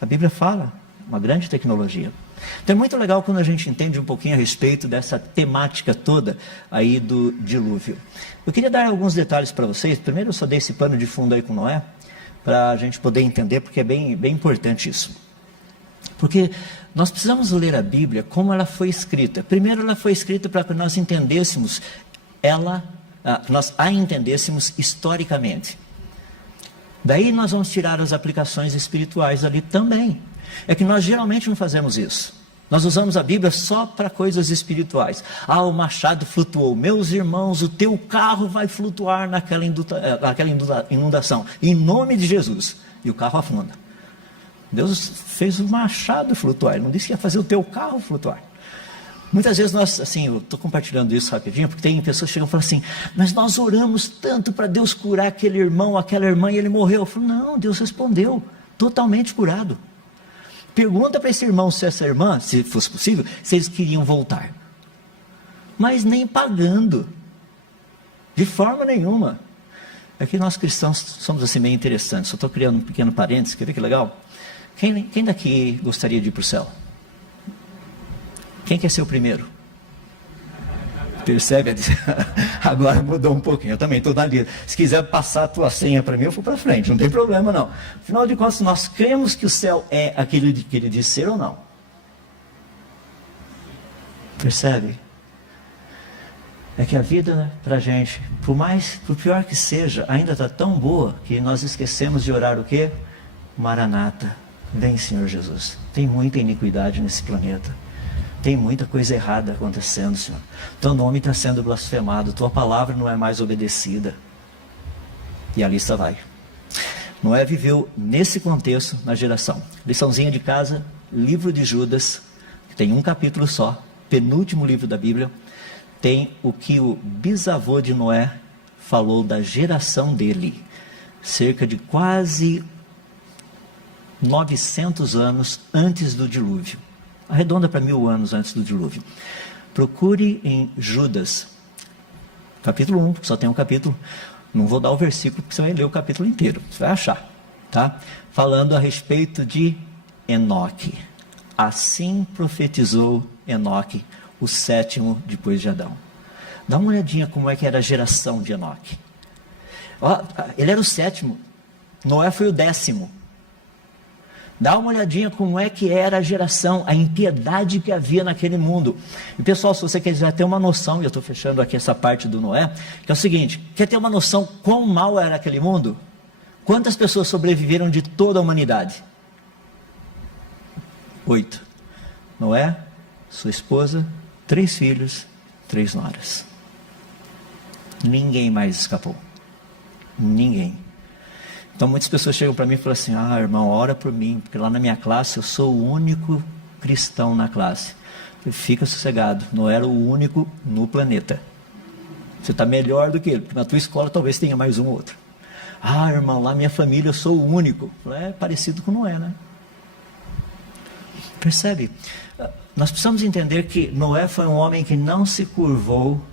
A Bíblia fala, uma grande tecnologia. Então é muito legal quando a gente entende um pouquinho a respeito dessa temática toda aí do dilúvio. Eu queria dar alguns detalhes para vocês. Primeiro eu só dei esse pano de fundo aí com Noé, para a gente poder entender, porque é bem importante isso. Porque nós precisamos ler a Bíblia como ela foi escrita. Primeiro ela foi escrita para que nós entendêssemos nós a entendêssemos historicamente. Daí nós vamos tirar as aplicações espirituais ali também. É que nós geralmente não fazemos isso. Nós usamos a Bíblia só para coisas espirituais. Ah, o machado flutuou. Meus irmãos, o teu carro vai flutuar naquela inundação. Em nome de Jesus. E o carro afunda. Deus fez o machado flutuar. Ele não disse que ia fazer o teu carro flutuar. Muitas vezes nós, assim, eu estou compartilhando isso rapidinho, porque tem pessoas que chegam e falam assim, mas nós oramos tanto para Deus curar aquele irmão, aquela irmã, e ele morreu. Eu falo, não, Deus respondeu, totalmente curado. Pergunta para esse irmão, se essa irmã, se fosse possível, se eles queriam voltar. Mas nem pagando, de forma nenhuma. É que nós cristãos somos assim meio interessantes. Só estou criando um pequeno parênteses, quer ver que legal? Quem daqui gostaria de ir para o céu? Quem quer ser o primeiro? Percebe? Agora mudou um pouquinho, eu também estou na lista. Se quiser passar a tua senha para mim, eu vou para frente, não tem problema não. Afinal de contas, nós cremos que o céu é aquele que ele diz ser ou não? Percebe? É que a vida, né, para a gente, por pior que seja, ainda está tão boa que nós esquecemos de orar o quê? Maranata, vem Senhor Jesus. Tem muita iniquidade nesse planeta. Tem muita coisa errada acontecendo, Senhor. Teu nome está sendo blasfemado, tua palavra não é mais obedecida. E a lista vai. Noé viveu nesse contexto, na geração. Liçãozinha de casa, livro de Judas, que tem um capítulo só, penúltimo livro da Bíblia, tem o que o bisavô de Noé falou da geração dele. Cerca de quase 900 anos antes do dilúvio. Arredonda para 1000 anos antes do dilúvio. Procure em Judas, capítulo 1, só tem um capítulo. Não vou dar o versículo, porque você vai ler o capítulo inteiro. Você vai achar, tá? Falando a respeito de Enoque. Assim profetizou Enoque, o 7º depois de Adão. Dá uma olhadinha como é que era a geração de Enoque. Ele era o 7º, Noé foi o 10º. Dá uma olhadinha como é que era a geração, a impiedade que havia naquele mundo. E pessoal, se você quiser ter uma noção, e eu estou fechando aqui essa parte do Noé, que é o seguinte, quer ter uma noção quão mal era aquele mundo? Quantas pessoas sobreviveram de toda a humanidade? 8. Noé, sua esposa, 3 filhos, 3 noras. Ninguém mais escapou. Ninguém. Então muitas pessoas chegam para mim e falam assim, irmão, ora por mim, porque lá na minha classe eu sou o único cristão na classe. Eu falei, fica sossegado, não era o único no planeta. Você está melhor do que ele, porque na tua escola talvez tenha mais um ou outro. Irmão, lá na minha família eu sou o único. Eu falei, é parecido com Noé, né? Percebe? Nós precisamos entender que Noé foi um homem que não se curvou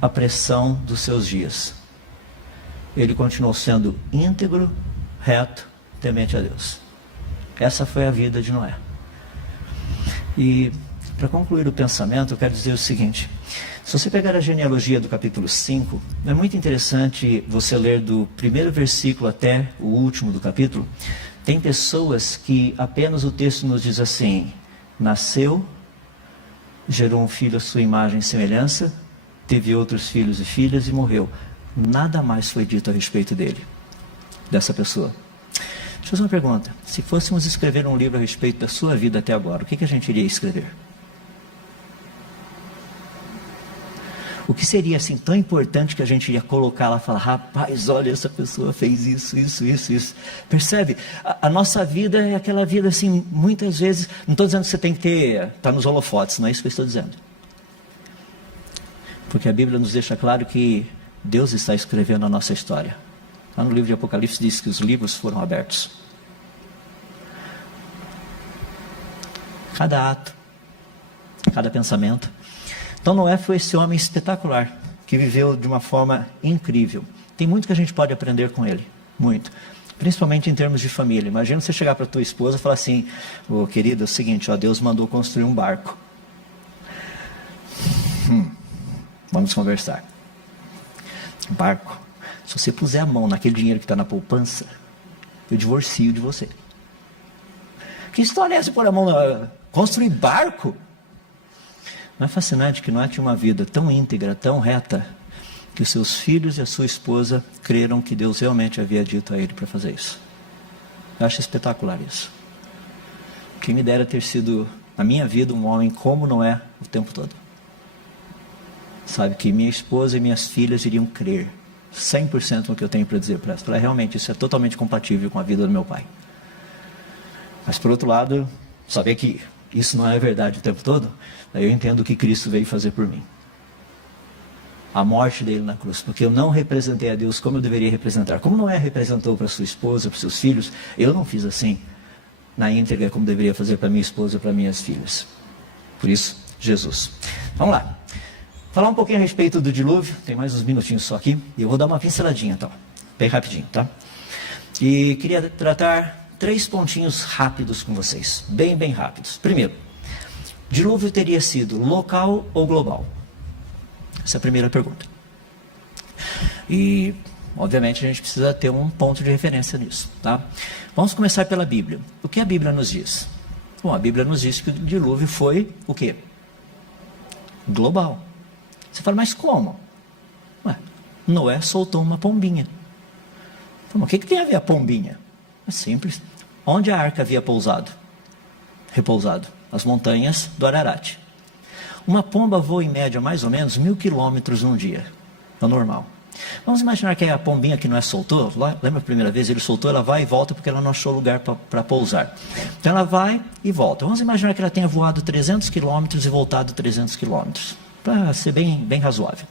à pressão dos seus dias. Ele continuou sendo íntegro, reto, temente a Deus. Essa foi a vida de Noé. E, para concluir o pensamento, eu quero dizer o seguinte. Se você pegar a genealogia do capítulo 5, é muito interessante você ler do primeiro versículo até o último do capítulo. Tem pessoas que apenas o texto nos diz assim, nasceu, gerou um filho à sua imagem e semelhança, teve outros filhos e filhas e morreu. Nada mais foi dito a respeito dele, dessa pessoa. Deixa eu fazer uma pergunta. Se fôssemos escrever um livro a respeito da sua vida até agora, o que a gente iria escrever? O que seria assim tão importante que a gente ia colocar lá e falar, rapaz, olha, essa pessoa fez isso. Percebe? A nossa vida é aquela vida assim, muitas vezes, não estou dizendo que você tem que estar nos holofotes, não é isso que eu estou dizendo. Porque a Bíblia nos deixa claro que Deus está escrevendo a nossa história. Lá no livro de Apocalipse diz que os livros foram abertos. Cada ato, cada pensamento. Então Noé foi esse homem espetacular, que viveu de uma forma incrível. Tem muito que a gente pode aprender com ele, muito. Principalmente em termos de família. Imagina você chegar para a tua esposa e falar assim, querida, é o seguinte, Deus mandou construir um barco. Vamos conversar. Barco. Se você puser a mão naquele dinheiro que está na poupança, eu divorcio de você. Que história é essa, pôr a mão na... Construir barco? Não é fascinante que Noé tinha uma vida tão íntegra, tão reta, que os seus filhos e a sua esposa creram que Deus realmente havia dito a ele para fazer isso. Eu acho espetacular isso. Quem me dera ter sido, na minha vida, um homem como Noé o tempo todo. Sabe, que minha esposa e minhas filhas iriam crer 100% no que eu tenho para dizer para elas. Realmente, isso é totalmente compatível com a vida do meu pai. Mas, por outro lado, saber que isso não é verdade o tempo todo, aí eu entendo o que Cristo veio fazer por mim. A morte dele na cruz, porque eu não representei a Deus como eu deveria representar. Como Noé representou para sua esposa, para seus filhos, eu não fiz assim, na íntegra, como deveria fazer para minha esposa e para minhas filhas. Por isso, Jesus. Vamos lá. Falar um pouquinho a respeito do dilúvio, tem mais uns minutinhos só aqui, e eu vou dar uma pinceladinha, então, bem rapidinho, tá? E queria tratar 3 pontinhos rápidos com vocês, bem rápidos. Primeiro, dilúvio teria sido local ou global? Essa é a primeira pergunta. E, obviamente, a gente precisa ter um ponto de referência nisso, tá? Vamos começar pela Bíblia. O que a Bíblia nos diz? Bom, a Bíblia nos diz que o dilúvio foi o quê? Global. Você fala, mas como? Noé soltou uma pombinha. Então, o que tem a ver a pombinha? É simples. Onde a arca havia repousado? As montanhas do Ararat. Uma pomba voa em média mais ou menos 1000 quilômetros num dia. É o normal. Vamos imaginar que a pombinha que Noé soltou, lembra a primeira vez ele soltou, ela vai e volta porque ela não achou lugar para pousar. Então ela vai e volta. Vamos imaginar que ela tenha voado 300 quilômetros e voltado 300 quilômetros. Para ser bem razoável.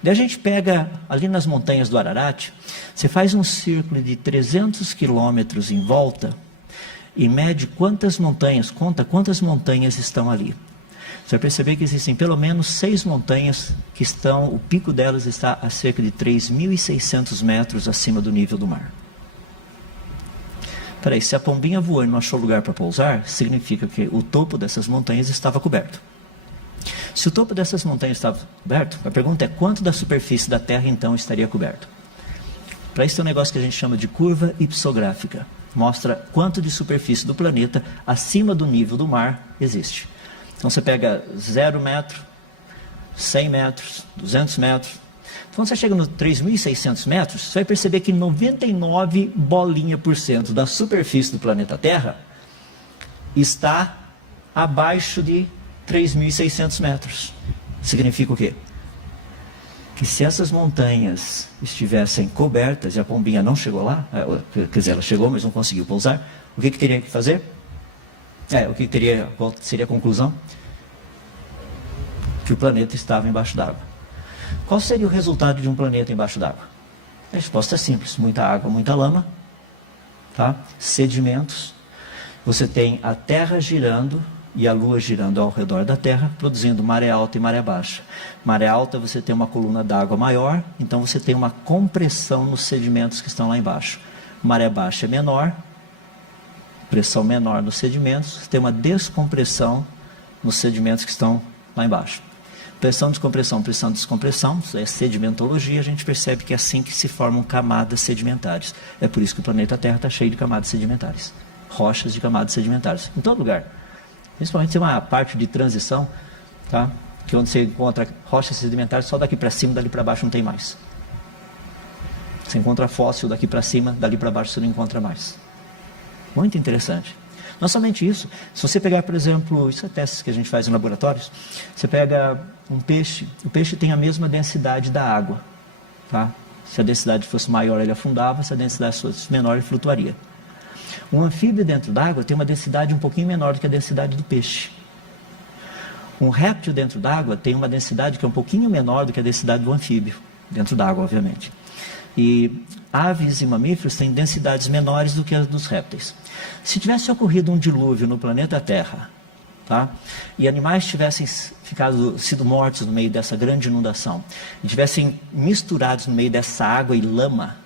Daí a gente pega ali nas montanhas do Ararat, você faz um círculo de 300 quilômetros em volta e mede quantas montanhas, conta quantas montanhas estão ali. Você vai perceber que existem pelo menos 6 montanhas que estão, o pico delas está a cerca de 3.600 metros acima do nível do mar. Peraí, se a pombinha voou e não achou lugar para pousar, significa que o topo dessas montanhas estava coberto. Se o topo dessas montanhas estava coberto, a pergunta é quanto da superfície da Terra então estaria coberto? Para isso tem um negócio que a gente chama de curva ipsográfica. Mostra quanto de superfície do planeta acima do nível do mar existe. Então você pega 0 metro, 100 metros, 200 metros. Quando você chega nos 3.600 metros, você vai perceber que 99% da superfície do planeta Terra está abaixo de 3.600 metros. Significa o quê? Que se essas montanhas estivessem cobertas e a pombinha não chegou lá, quer dizer, ela chegou, mas não conseguiu pousar, o que teria que fazer? Qual seria a conclusão? Que o planeta estava embaixo d'água. Qual seria o resultado de um planeta embaixo d'água? A resposta é simples: muita água, muita lama, tá? Sedimentos. Você tem a Terra girando e a Lua girando ao redor da Terra, produzindo maré alta e maré baixa. Maré alta, você tem uma coluna d'água maior, então você tem uma compressão nos sedimentos que estão lá embaixo. Maré baixa é menor, pressão menor nos sedimentos, você tem uma descompressão nos sedimentos que estão lá embaixo. Pressão, descompressão, isso é sedimentologia, a gente percebe que é assim que se formam camadas sedimentares. É por isso que o planeta Terra está cheio de camadas sedimentares. Rochas de camadas sedimentares, em todo lugar. Principalmente tem uma parte de transição, tá? Que é onde você encontra rochas sedimentares só daqui para cima, dali para baixo não tem mais. Você encontra fóssil daqui para cima, dali para baixo você não encontra mais. Muito interessante. Não somente isso, se você pegar, por exemplo, isso é testes que a gente faz em laboratórios, você pega um peixe, o peixe tem a mesma densidade da água, tá? Se a densidade fosse maior, ele afundava, se a densidade fosse menor, ele flutuaria. Um anfíbio dentro d'água tem uma densidade um pouquinho menor do que a densidade do peixe. Um réptil dentro d'água tem uma densidade que é um pouquinho menor do que a densidade do anfíbio, dentro d'água, obviamente. E aves e mamíferos têm densidades menores do que as dos répteis. Se tivesse ocorrido um dilúvio no planeta Terra, tá? E animais tivessem sido mortos no meio dessa grande inundação, e tivessem misturados no meio dessa água e lama,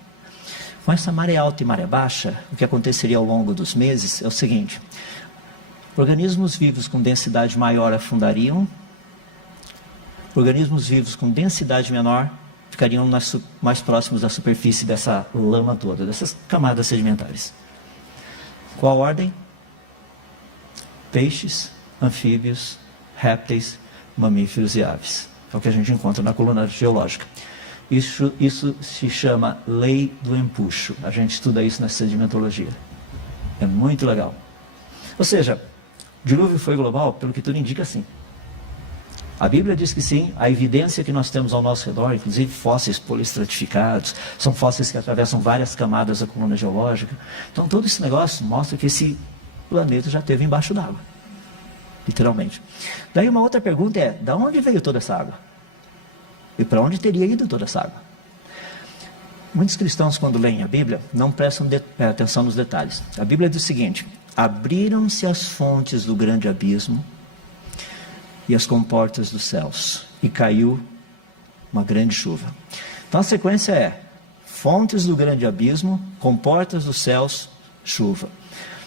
com essa maré alta e maré baixa, o que aconteceria ao longo dos meses é o seguinte: organismos vivos com densidade maior afundariam, organismos vivos com densidade menor ficariam mais próximos da superfície dessa lama toda, dessas camadas sedimentares. Qual a ordem? Peixes, anfíbios, répteis, mamíferos e aves. É o que a gente encontra na coluna geológica. Isso se chama lei do empuxo. A gente estuda isso na sedimentologia. É muito legal. Ou seja, o dilúvio foi global, pelo que tudo indica, sim. A Bíblia diz que sim. A evidência que nós temos ao nosso redor, inclusive fósseis poliestratificados, são fósseis que atravessam várias camadas da coluna geológica. Então todo esse negócio mostra que esse planeta já esteve embaixo d'água, literalmente. Daí uma outra pergunta é: de onde veio toda essa água? E para onde teria ido toda essa água? Muitos cristãos, quando leem a Bíblia, não prestam atenção nos detalhes. A Bíblia diz o seguinte: abriram-se as fontes do grande abismo e as comportas dos céus, e caiu uma grande chuva. Então a sequência é: fontes do grande abismo, comportas dos céus, chuva.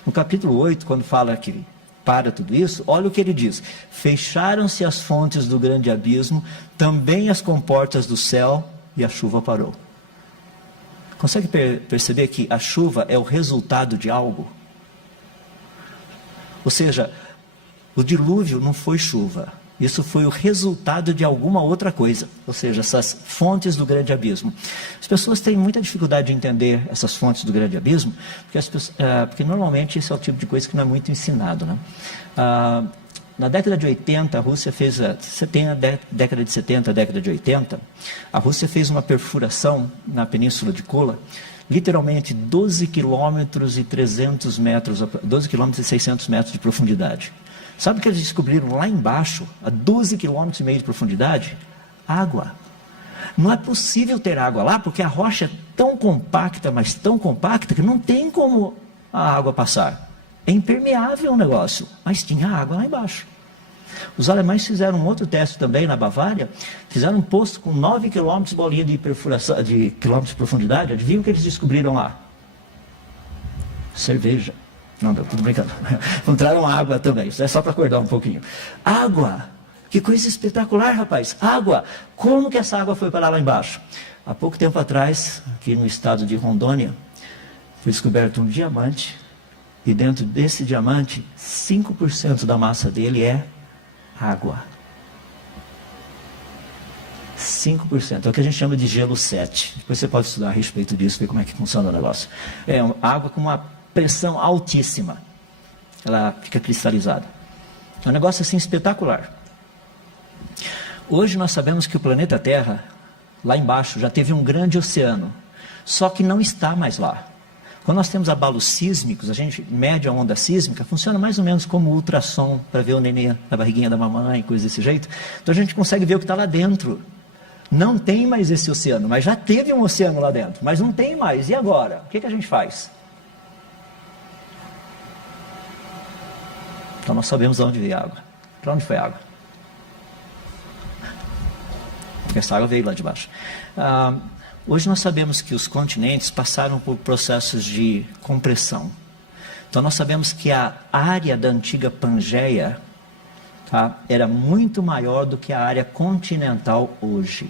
No capítulo 8, quando fala que para tudo isso, olha o que ele diz: fecharam-se as fontes do grande abismo, também as comportas do céu, e a chuva parou. Consegue perceber que a chuva é o resultado de algo? Ou seja, o dilúvio não foi chuva, isso foi o resultado de alguma outra coisa. Ou seja, essas fontes do grande abismo. As pessoas têm muita dificuldade de entender essas fontes do grande abismo, porque normalmente esse é o tipo de coisa que não é muito ensinado, né? Na década de 80, a Rússia fez, você tem a década de 70, a década de 80, a Rússia fez uma perfuração na península de Kola, literalmente 12 quilômetros e 300 metros, 12 quilômetros e 600 metros de profundidade. Sabe o que eles descobriram lá embaixo, a 12 quilômetros e meio de profundidade? Água. Não é possível ter água lá, porque a rocha é tão compacta, mas tão compacta, que não tem como a água passar. É impermeável o negócio, mas tinha água lá embaixo. Os alemães fizeram um outro teste também na Bavária, fizeram um poço com 9 quilômetros bolinha de perfuração, de quilômetros de profundidade. Adivinha o que eles descobriram lá? Cerveja. Não, tudo brincando. Encontraram água também, isso é só para acordar um pouquinho. Água! O Que coisa espetacular, rapaz. Água. Como que essa água foi parar lá embaixo? Há pouco tempo atrás, aqui no estado de Rondônia, foi descoberto um diamante. E dentro desse diamante, 5% da massa dele é água. 5%. É o que a gente chama de gelo 7. Depois você pode estudar a respeito disso, ver como é que funciona o negócio. É água com uma pressão altíssima. Ela fica cristalizada. É um negócio assim espetacular. Hoje nós sabemos que o planeta Terra, lá embaixo, já teve um grande oceano. Só que não está mais lá. Quando nós temos abalos sísmicos, a gente mede a onda sísmica, funciona mais ou menos como ultrassom, para ver o nenê na barriguinha da mamãe, coisa desse jeito. Então a gente consegue ver o que está lá dentro. Não tem mais esse oceano, mas já teve um oceano lá dentro, mas não tem mais. E agora? O que a gente faz? Então nós sabemos de onde veio a água. Para onde foi a água? Porque essa água veio lá de baixo. Hoje nós sabemos que os continentes passaram por processos de compressão. Então nós sabemos que a área da antiga Pangeia, tá, era muito maior do que a área continental hoje.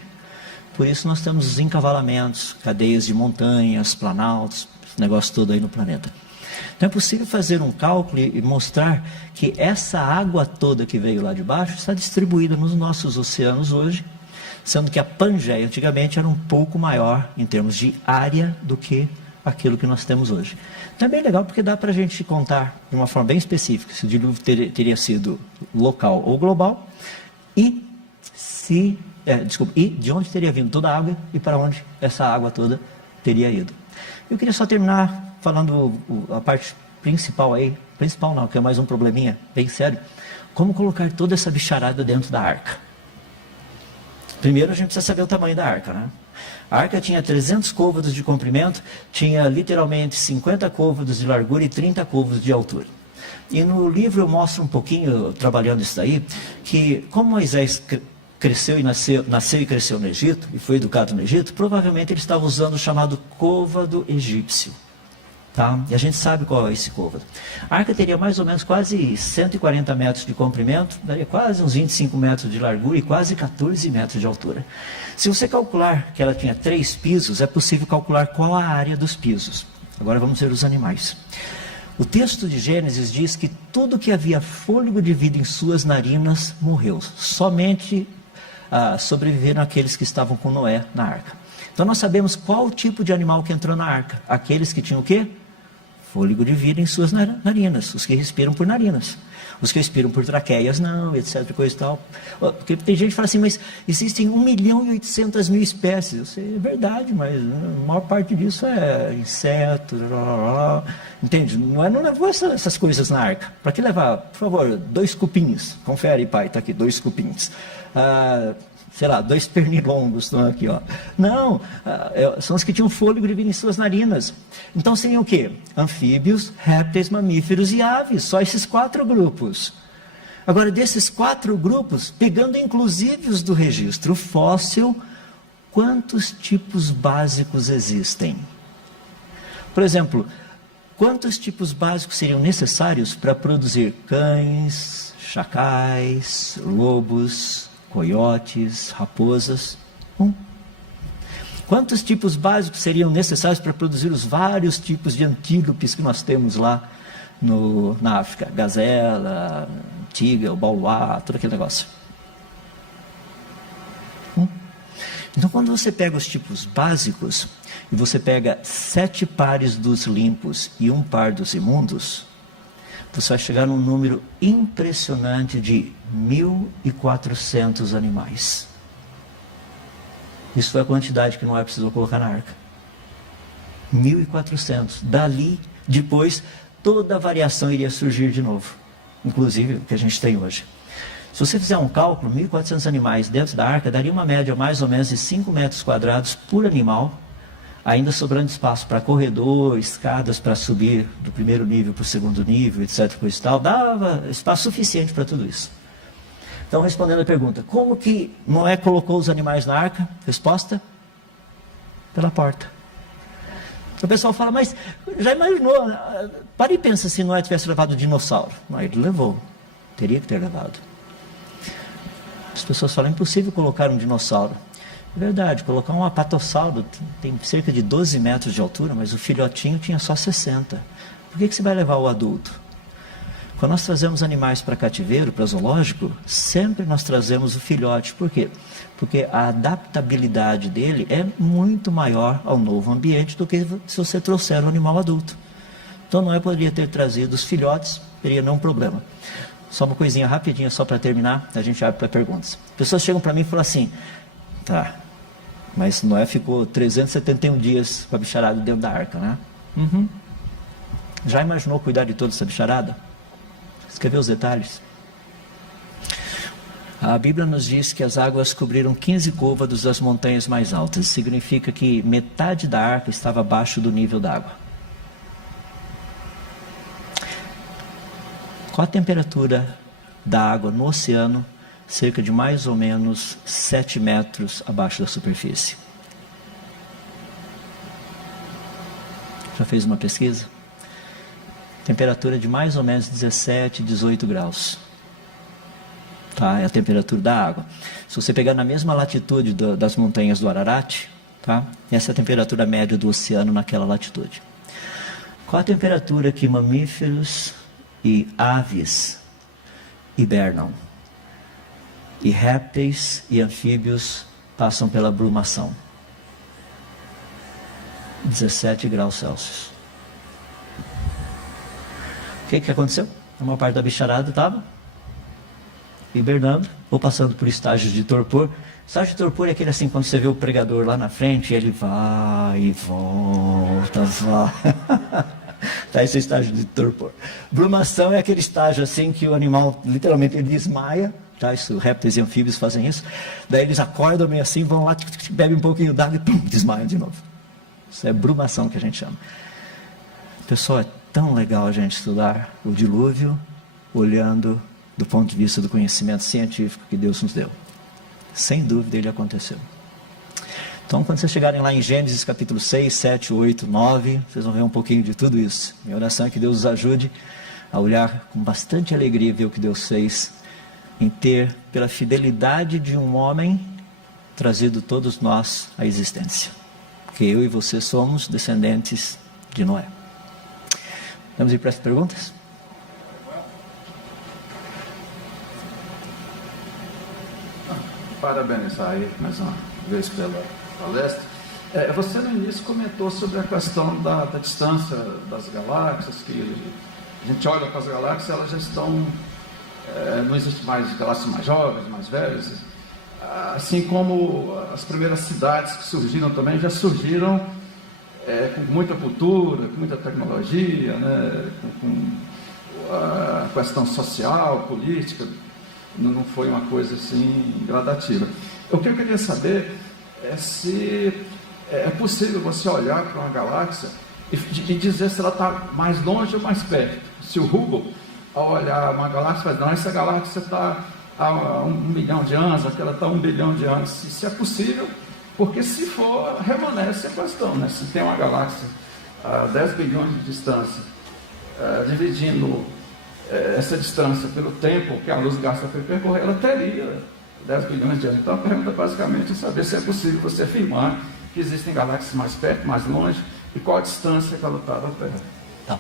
Por isso nós temos os encavalamentos, cadeias de montanhas, planaltos, esse negócio todo aí no planeta. Então é possível fazer um cálculo e mostrar que essa água toda que veio lá de baixo está distribuída nos nossos oceanos hoje, sendo que a Pangeia antigamente era um pouco maior em termos de área do que aquilo que nós temos hoje. Então é bem legal porque dá para a gente contar de uma forma bem específica se o dilúvio teria sido local ou global e de onde teria vindo toda a água e para onde essa água toda teria ido. Eu queria só terminar falando a parte principal aí, principal não, que é mais um probleminha bem sério, como colocar toda essa bicharada dentro da arca. Primeiro a gente precisa saber o tamanho da arca, né? A arca tinha 300 côvados de comprimento, tinha literalmente 50 côvados de largura e 30 côvados de altura. E no livro eu mostro um pouquinho, trabalhando isso daí, que como Moisés cresceu e nasceu e cresceu no Egito, e foi educado no Egito, provavelmente ele estava usando o chamado côvado egípcio. Tá? E a gente sabe qual é esse côvado. A arca teria mais ou menos quase 140 metros de comprimento, daria quase uns 25 metros de largura e quase 14 metros de altura. Se você calcular que ela tinha 3 pisos, é possível calcular qual a área dos pisos. Agora vamos ver os animais. O texto de Gênesis diz que tudo que havia fôlego de vida em suas narinas morreu. Somente sobreviveram aqueles que estavam com Noé na arca. Então nós sabemos qual o tipo de animal que entrou na arca. Aqueles que tinham o quê? Fôlego de vida em suas narinas, os que respiram por narinas. Os que respiram por traqueias não, etc, coisa e tal. Porque tem gente que fala assim, mas existem 1.800.000 espécies. Eu sei, é verdade, mas a maior parte disso é inseto, entende? Não levou essas coisas na arca. Para que levar? Por favor, 2 cupins. Confere, pai, está aqui, 2 cupins. Sei lá, 2 pernilongos estão aqui, ó. Não, são os que tinham fôlego de vida em suas narinas. Então seriam o quê? Anfíbios, répteis, mamíferos e aves. Só esses 4 grupos. Agora, desses 4 grupos, pegando inclusive os do registro fóssil, quantos tipos básicos existem? Por exemplo, quantos tipos básicos seriam necessários para produzir cães, chacais, lobos, coiotes, raposas? 1. Quantos tipos básicos seriam necessários para produzir os vários tipos de antílopes que nós temos lá na África? Gazela, tiga, o bauá, todo aquele negócio. 1. Então, quando você pega os tipos básicos e você pega 7 pares dos limpos e 1 par dos imundos, você vai chegar num número impressionante de 1.400 animais. Isso foi a quantidade que Noé precisou colocar na arca. 1.400. Dali, depois, toda a variação iria surgir de novo. Inclusive o que a gente tem hoje. Se você fizer um cálculo, 1.400 animais dentro da arca, daria uma média mais ou menos de 5 metros quadrados por animal, ainda sobrando espaço para corredor, escadas para subir do primeiro nível para o segundo nível, etc. Coisa e tal. Dava espaço suficiente para tudo isso. Então, respondendo a pergunta, como que Noé colocou os animais na arca? Resposta? Pela porta. O pessoal fala, mas já imaginou? Para e pensa se Noé tivesse levado o dinossauro. Não, ele levou. Teria que ter levado. As pessoas falam, é impossível colocar um dinossauro. É verdade, colocar um apatossauro tem cerca de 12 metros de altura, mas o filhotinho tinha só 60. Por que você vai levar o adulto? Quando nós trazemos animais para cativeiro, para zoológico, sempre nós trazemos o filhote. Por quê? Porque a adaptabilidade dele é muito maior ao novo ambiente do que se você trouxer um animal adulto. Então Noé poderia ter trazido os filhotes, teria nenhum problema. Só uma coisinha rapidinha, só para terminar, a gente abre para perguntas. Pessoas chegam para mim e falam assim, tá, mas Noé ficou 371 dias com a bicharada dentro da arca, né? Uhum. Já imaginou cuidar de toda essa bicharada? Escreveu os detalhes. A Bíblia nos diz que as águas cobriram 15 côvados das montanhas mais altas. Significa que metade da arca estava abaixo do nível da água. Qual a temperatura da água no oceano? Cerca de mais ou menos 7 metros abaixo da superfície. Já fez uma pesquisa? Temperatura de mais ou menos 17, 18 graus. Tá? É a temperatura da água. Se você pegar na mesma latitude das montanhas do Ararat, tá? Essa é a temperatura média do oceano naquela latitude. Qual a temperatura que mamíferos e aves hibernam? E répteis e anfíbios passam pela brumação? 17 graus Celsius. O que aconteceu? A maior parte da bicharada estava hibernando, ou passando por estágios de torpor. Estágio de torpor é aquele assim, quando você vê o pregador lá na frente, ele vai e volta, vai. Tá, esse é o estágio de torpor. Brumação é aquele estágio assim que o animal, literalmente, ele desmaia. Tá, isso, répteis e anfíbios fazem isso. Daí eles acordam meio assim, vão lá, bebem um pouquinho d'água e pum, desmaiam de novo. Isso é brumação que a gente chama. Pessoal, é tão legal a gente estudar o dilúvio olhando do ponto de vista do conhecimento científico que Deus nos deu. Sem dúvida ele aconteceu. Então, quando vocês chegarem lá em Gênesis capítulo 6, 7, 8, 9, vocês vão ver um pouquinho de tudo isso. Minha oração é que Deus os ajude a olhar com bastante alegria e ver o que Deus fez em ter, pela fidelidade de um homem, trazido todos nós à existência. Porque eu e você somos descendentes de Noé. Vamos ir para as perguntas? Parabenizar aí mais uma vez pela palestra. Você no início comentou sobre a questão da distância das galáxias, que a gente olha para as galáxias, elas já estão, não existe mais galáxias mais jovens, mais velhas, assim como as primeiras cidades que surgiram também, já surgiram com muita cultura, com muita tecnologia, né, com a questão social, política, não foi uma coisa assim gradativa. O que eu queria saber é se é possível você olhar para uma galáxia e dizer se ela está mais longe ou mais perto. Se o Hubble, ao olhar uma galáxia, faz, não, essa galáxia está a 1 milhão de anos, aquela está a 1 bilhão de anos. Se é possível, porque se for, remanesce a questão, né? Se tem uma galáxia a 10 bilhões de distância, dividindo essa distância pelo tempo que a luz gasta para percorrer, ela teria 10 bilhões de anos. Então a pergunta basicamente é saber se é possível você afirmar que existem galáxias mais perto, mais longe, e qual a distância que ela está da Terra.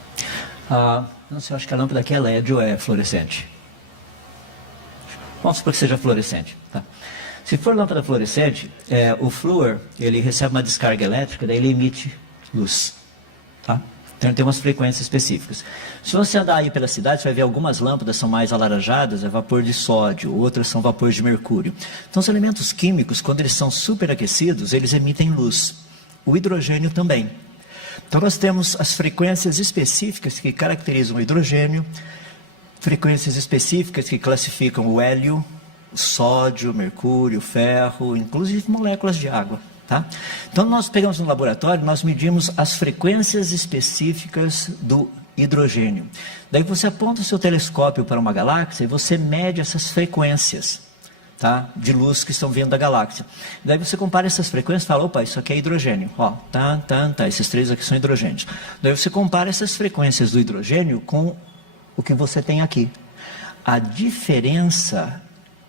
Tá. Não sei, eu acho que a lâmpada aqui é LED ou é fluorescente. Vamos supor que seja fluorescente. Tá. Se for lâmpada fluorescente, o flúor, ele recebe uma descarga elétrica, daí ele emite luz. Tá? Então tem umas frequências específicas. Se você andar aí pela cidade, você vai ver algumas lâmpadas são mais alaranjadas, é vapor de sódio, outras são vapor de mercúrio. Então os elementos químicos, quando eles são superaquecidos, eles emitem luz. O hidrogênio também. Então nós temos as frequências específicas que caracterizam o hidrogênio, frequências específicas que classificam o hélio, o sódio, o mercúrio, o ferro, inclusive moléculas de água. Tá? Então nós pegamos no laboratório, nós medimos as frequências específicas do hidrogênio. Daí você aponta o seu telescópio para uma galáxia e você mede essas frequências, tá? De luz que estão vindo da galáxia. Daí você compara essas frequências e fala, opa, isso aqui é hidrogênio. Ó, esses três aqui são hidrogênios. Daí você compara essas frequências do hidrogênio com o que você tem aqui. A diferença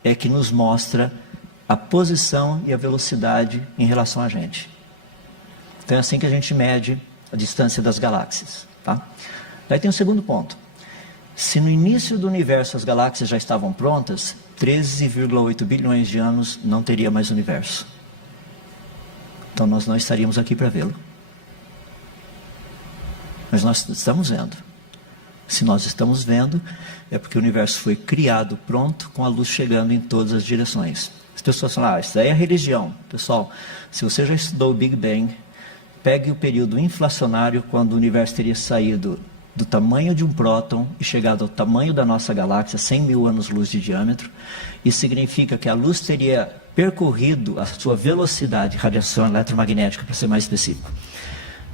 é que nos mostra a posição e a velocidade em relação a gente. Então é assim que a gente mede a distância das galáxias. Tá? Daí tem o segundo ponto. Se no início do universo as galáxias já estavam prontas, 13,8 bilhões de anos não teria mais universo. Então nós não estaríamos aqui para vê-lo. Mas nós estamos vendo. Se nós estamos vendo, é porque o universo foi criado pronto, com a luz chegando em todas as direções. As pessoas falam, isso daí é religião. Pessoal, se você já estudou o Big Bang, pegue o período inflacionário, quando o universo teria saído do tamanho de um próton e chegado ao tamanho da nossa galáxia, 100 mil anos-luz de diâmetro. Isso significa que a luz teria percorrido a sua velocidade, radiação eletromagnética, para ser mais específico,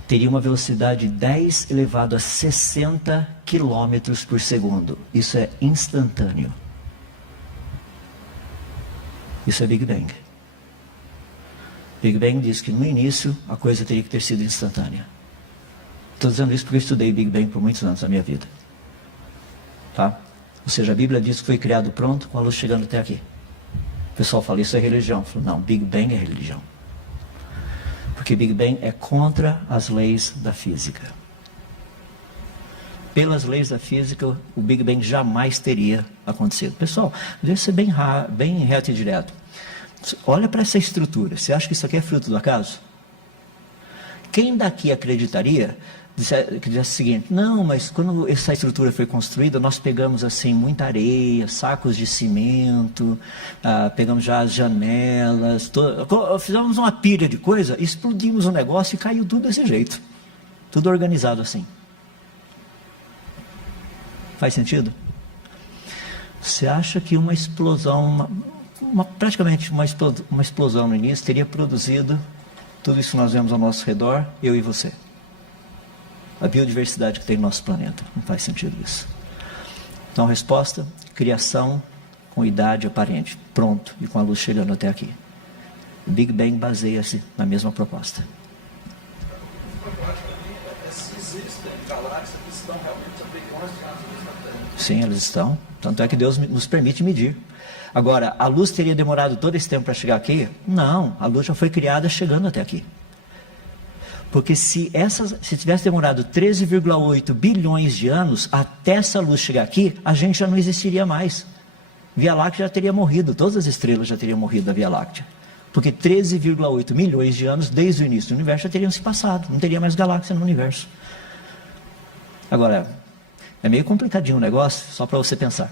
teria uma velocidade de 10 elevado a 60 quilômetros por segundo. Isso é instantâneo. Isso é Big Bang. Big Bang diz que no início a coisa teria que ter sido instantânea. Estou dizendo isso porque eu estudei Big Bang por muitos anos da minha vida. Tá? Ou seja, a Bíblia diz que foi criado pronto, com a luz chegando até aqui. O pessoal fala, isso é religião. Eu falo, não, Big Bang é religião. Porque Big Bang é contra as leis da física. Pelas leis da física, o Big Bang jamais teria acontecido. Pessoal, deve ser bem reto e direto. Olha para essa estrutura. Você acha que isso aqui é fruto do acaso? Quem daqui acreditaria que dissesse o seguinte, não, mas quando essa estrutura foi construída, nós pegamos assim muita areia, sacos de cimento, pegamos já as janelas, fizemos uma pilha de coisa, explodimos o negócio e caiu tudo desse jeito. Tudo organizado assim. Faz sentido? Você acha que uma explosão, praticamente uma explosão no início teria produzido tudo isso que nós vemos ao nosso redor, eu e você? A biodiversidade que tem no nosso planeta. Não faz sentido isso. Então, a resposta, criação com idade aparente. Pronto, e com a luz chegando até aqui. O Big Bang baseia-se na mesma proposta. Se existem galáxias que estão realmente a bilhões de anos na Terra. Sim, elas estão. Tanto é que Deus nos permite medir. Agora, a luz teria demorado todo esse tempo para chegar aqui? Não, a luz já foi criada chegando até aqui. Porque se tivesse demorado 13,8 bilhões de anos até essa luz chegar aqui, a gente já não existiria mais. Via Láctea já teria morrido, todas as estrelas já teriam morrido da Via Láctea. Porque 13,8 milhões de anos, desde o início do universo, já teriam se passado. Não teria mais galáxia no universo. Agora, é meio complicadinho o negócio, só para você pensar.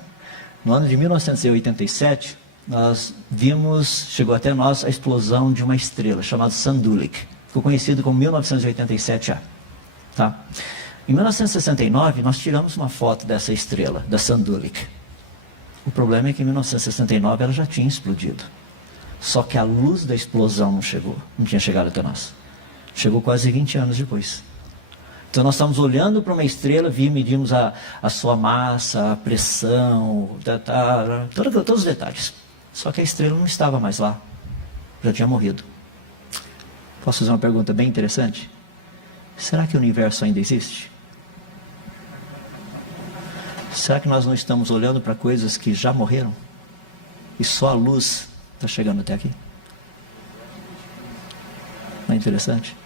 No ano de 1987, chegou até nós a explosão de uma estrela chamada Sandulic. Ficou conhecido como 1987A. Tá? Em 1969, nós tiramos uma foto dessa estrela, da Sandulic. O problema é que em 1969 ela já tinha explodido. Só que a luz da explosão não chegou, não tinha chegado até nós. Chegou quase 20 anos depois. Então nós estamos olhando para uma estrela, medimos a sua massa, a pressão, todos os detalhes. Só que a estrela não estava mais lá, já tinha morrido. Posso fazer uma pergunta bem interessante? Será que o universo ainda existe? Será que nós não estamos olhando para coisas que já morreram? E só a luz está chegando até aqui? Não é interessante?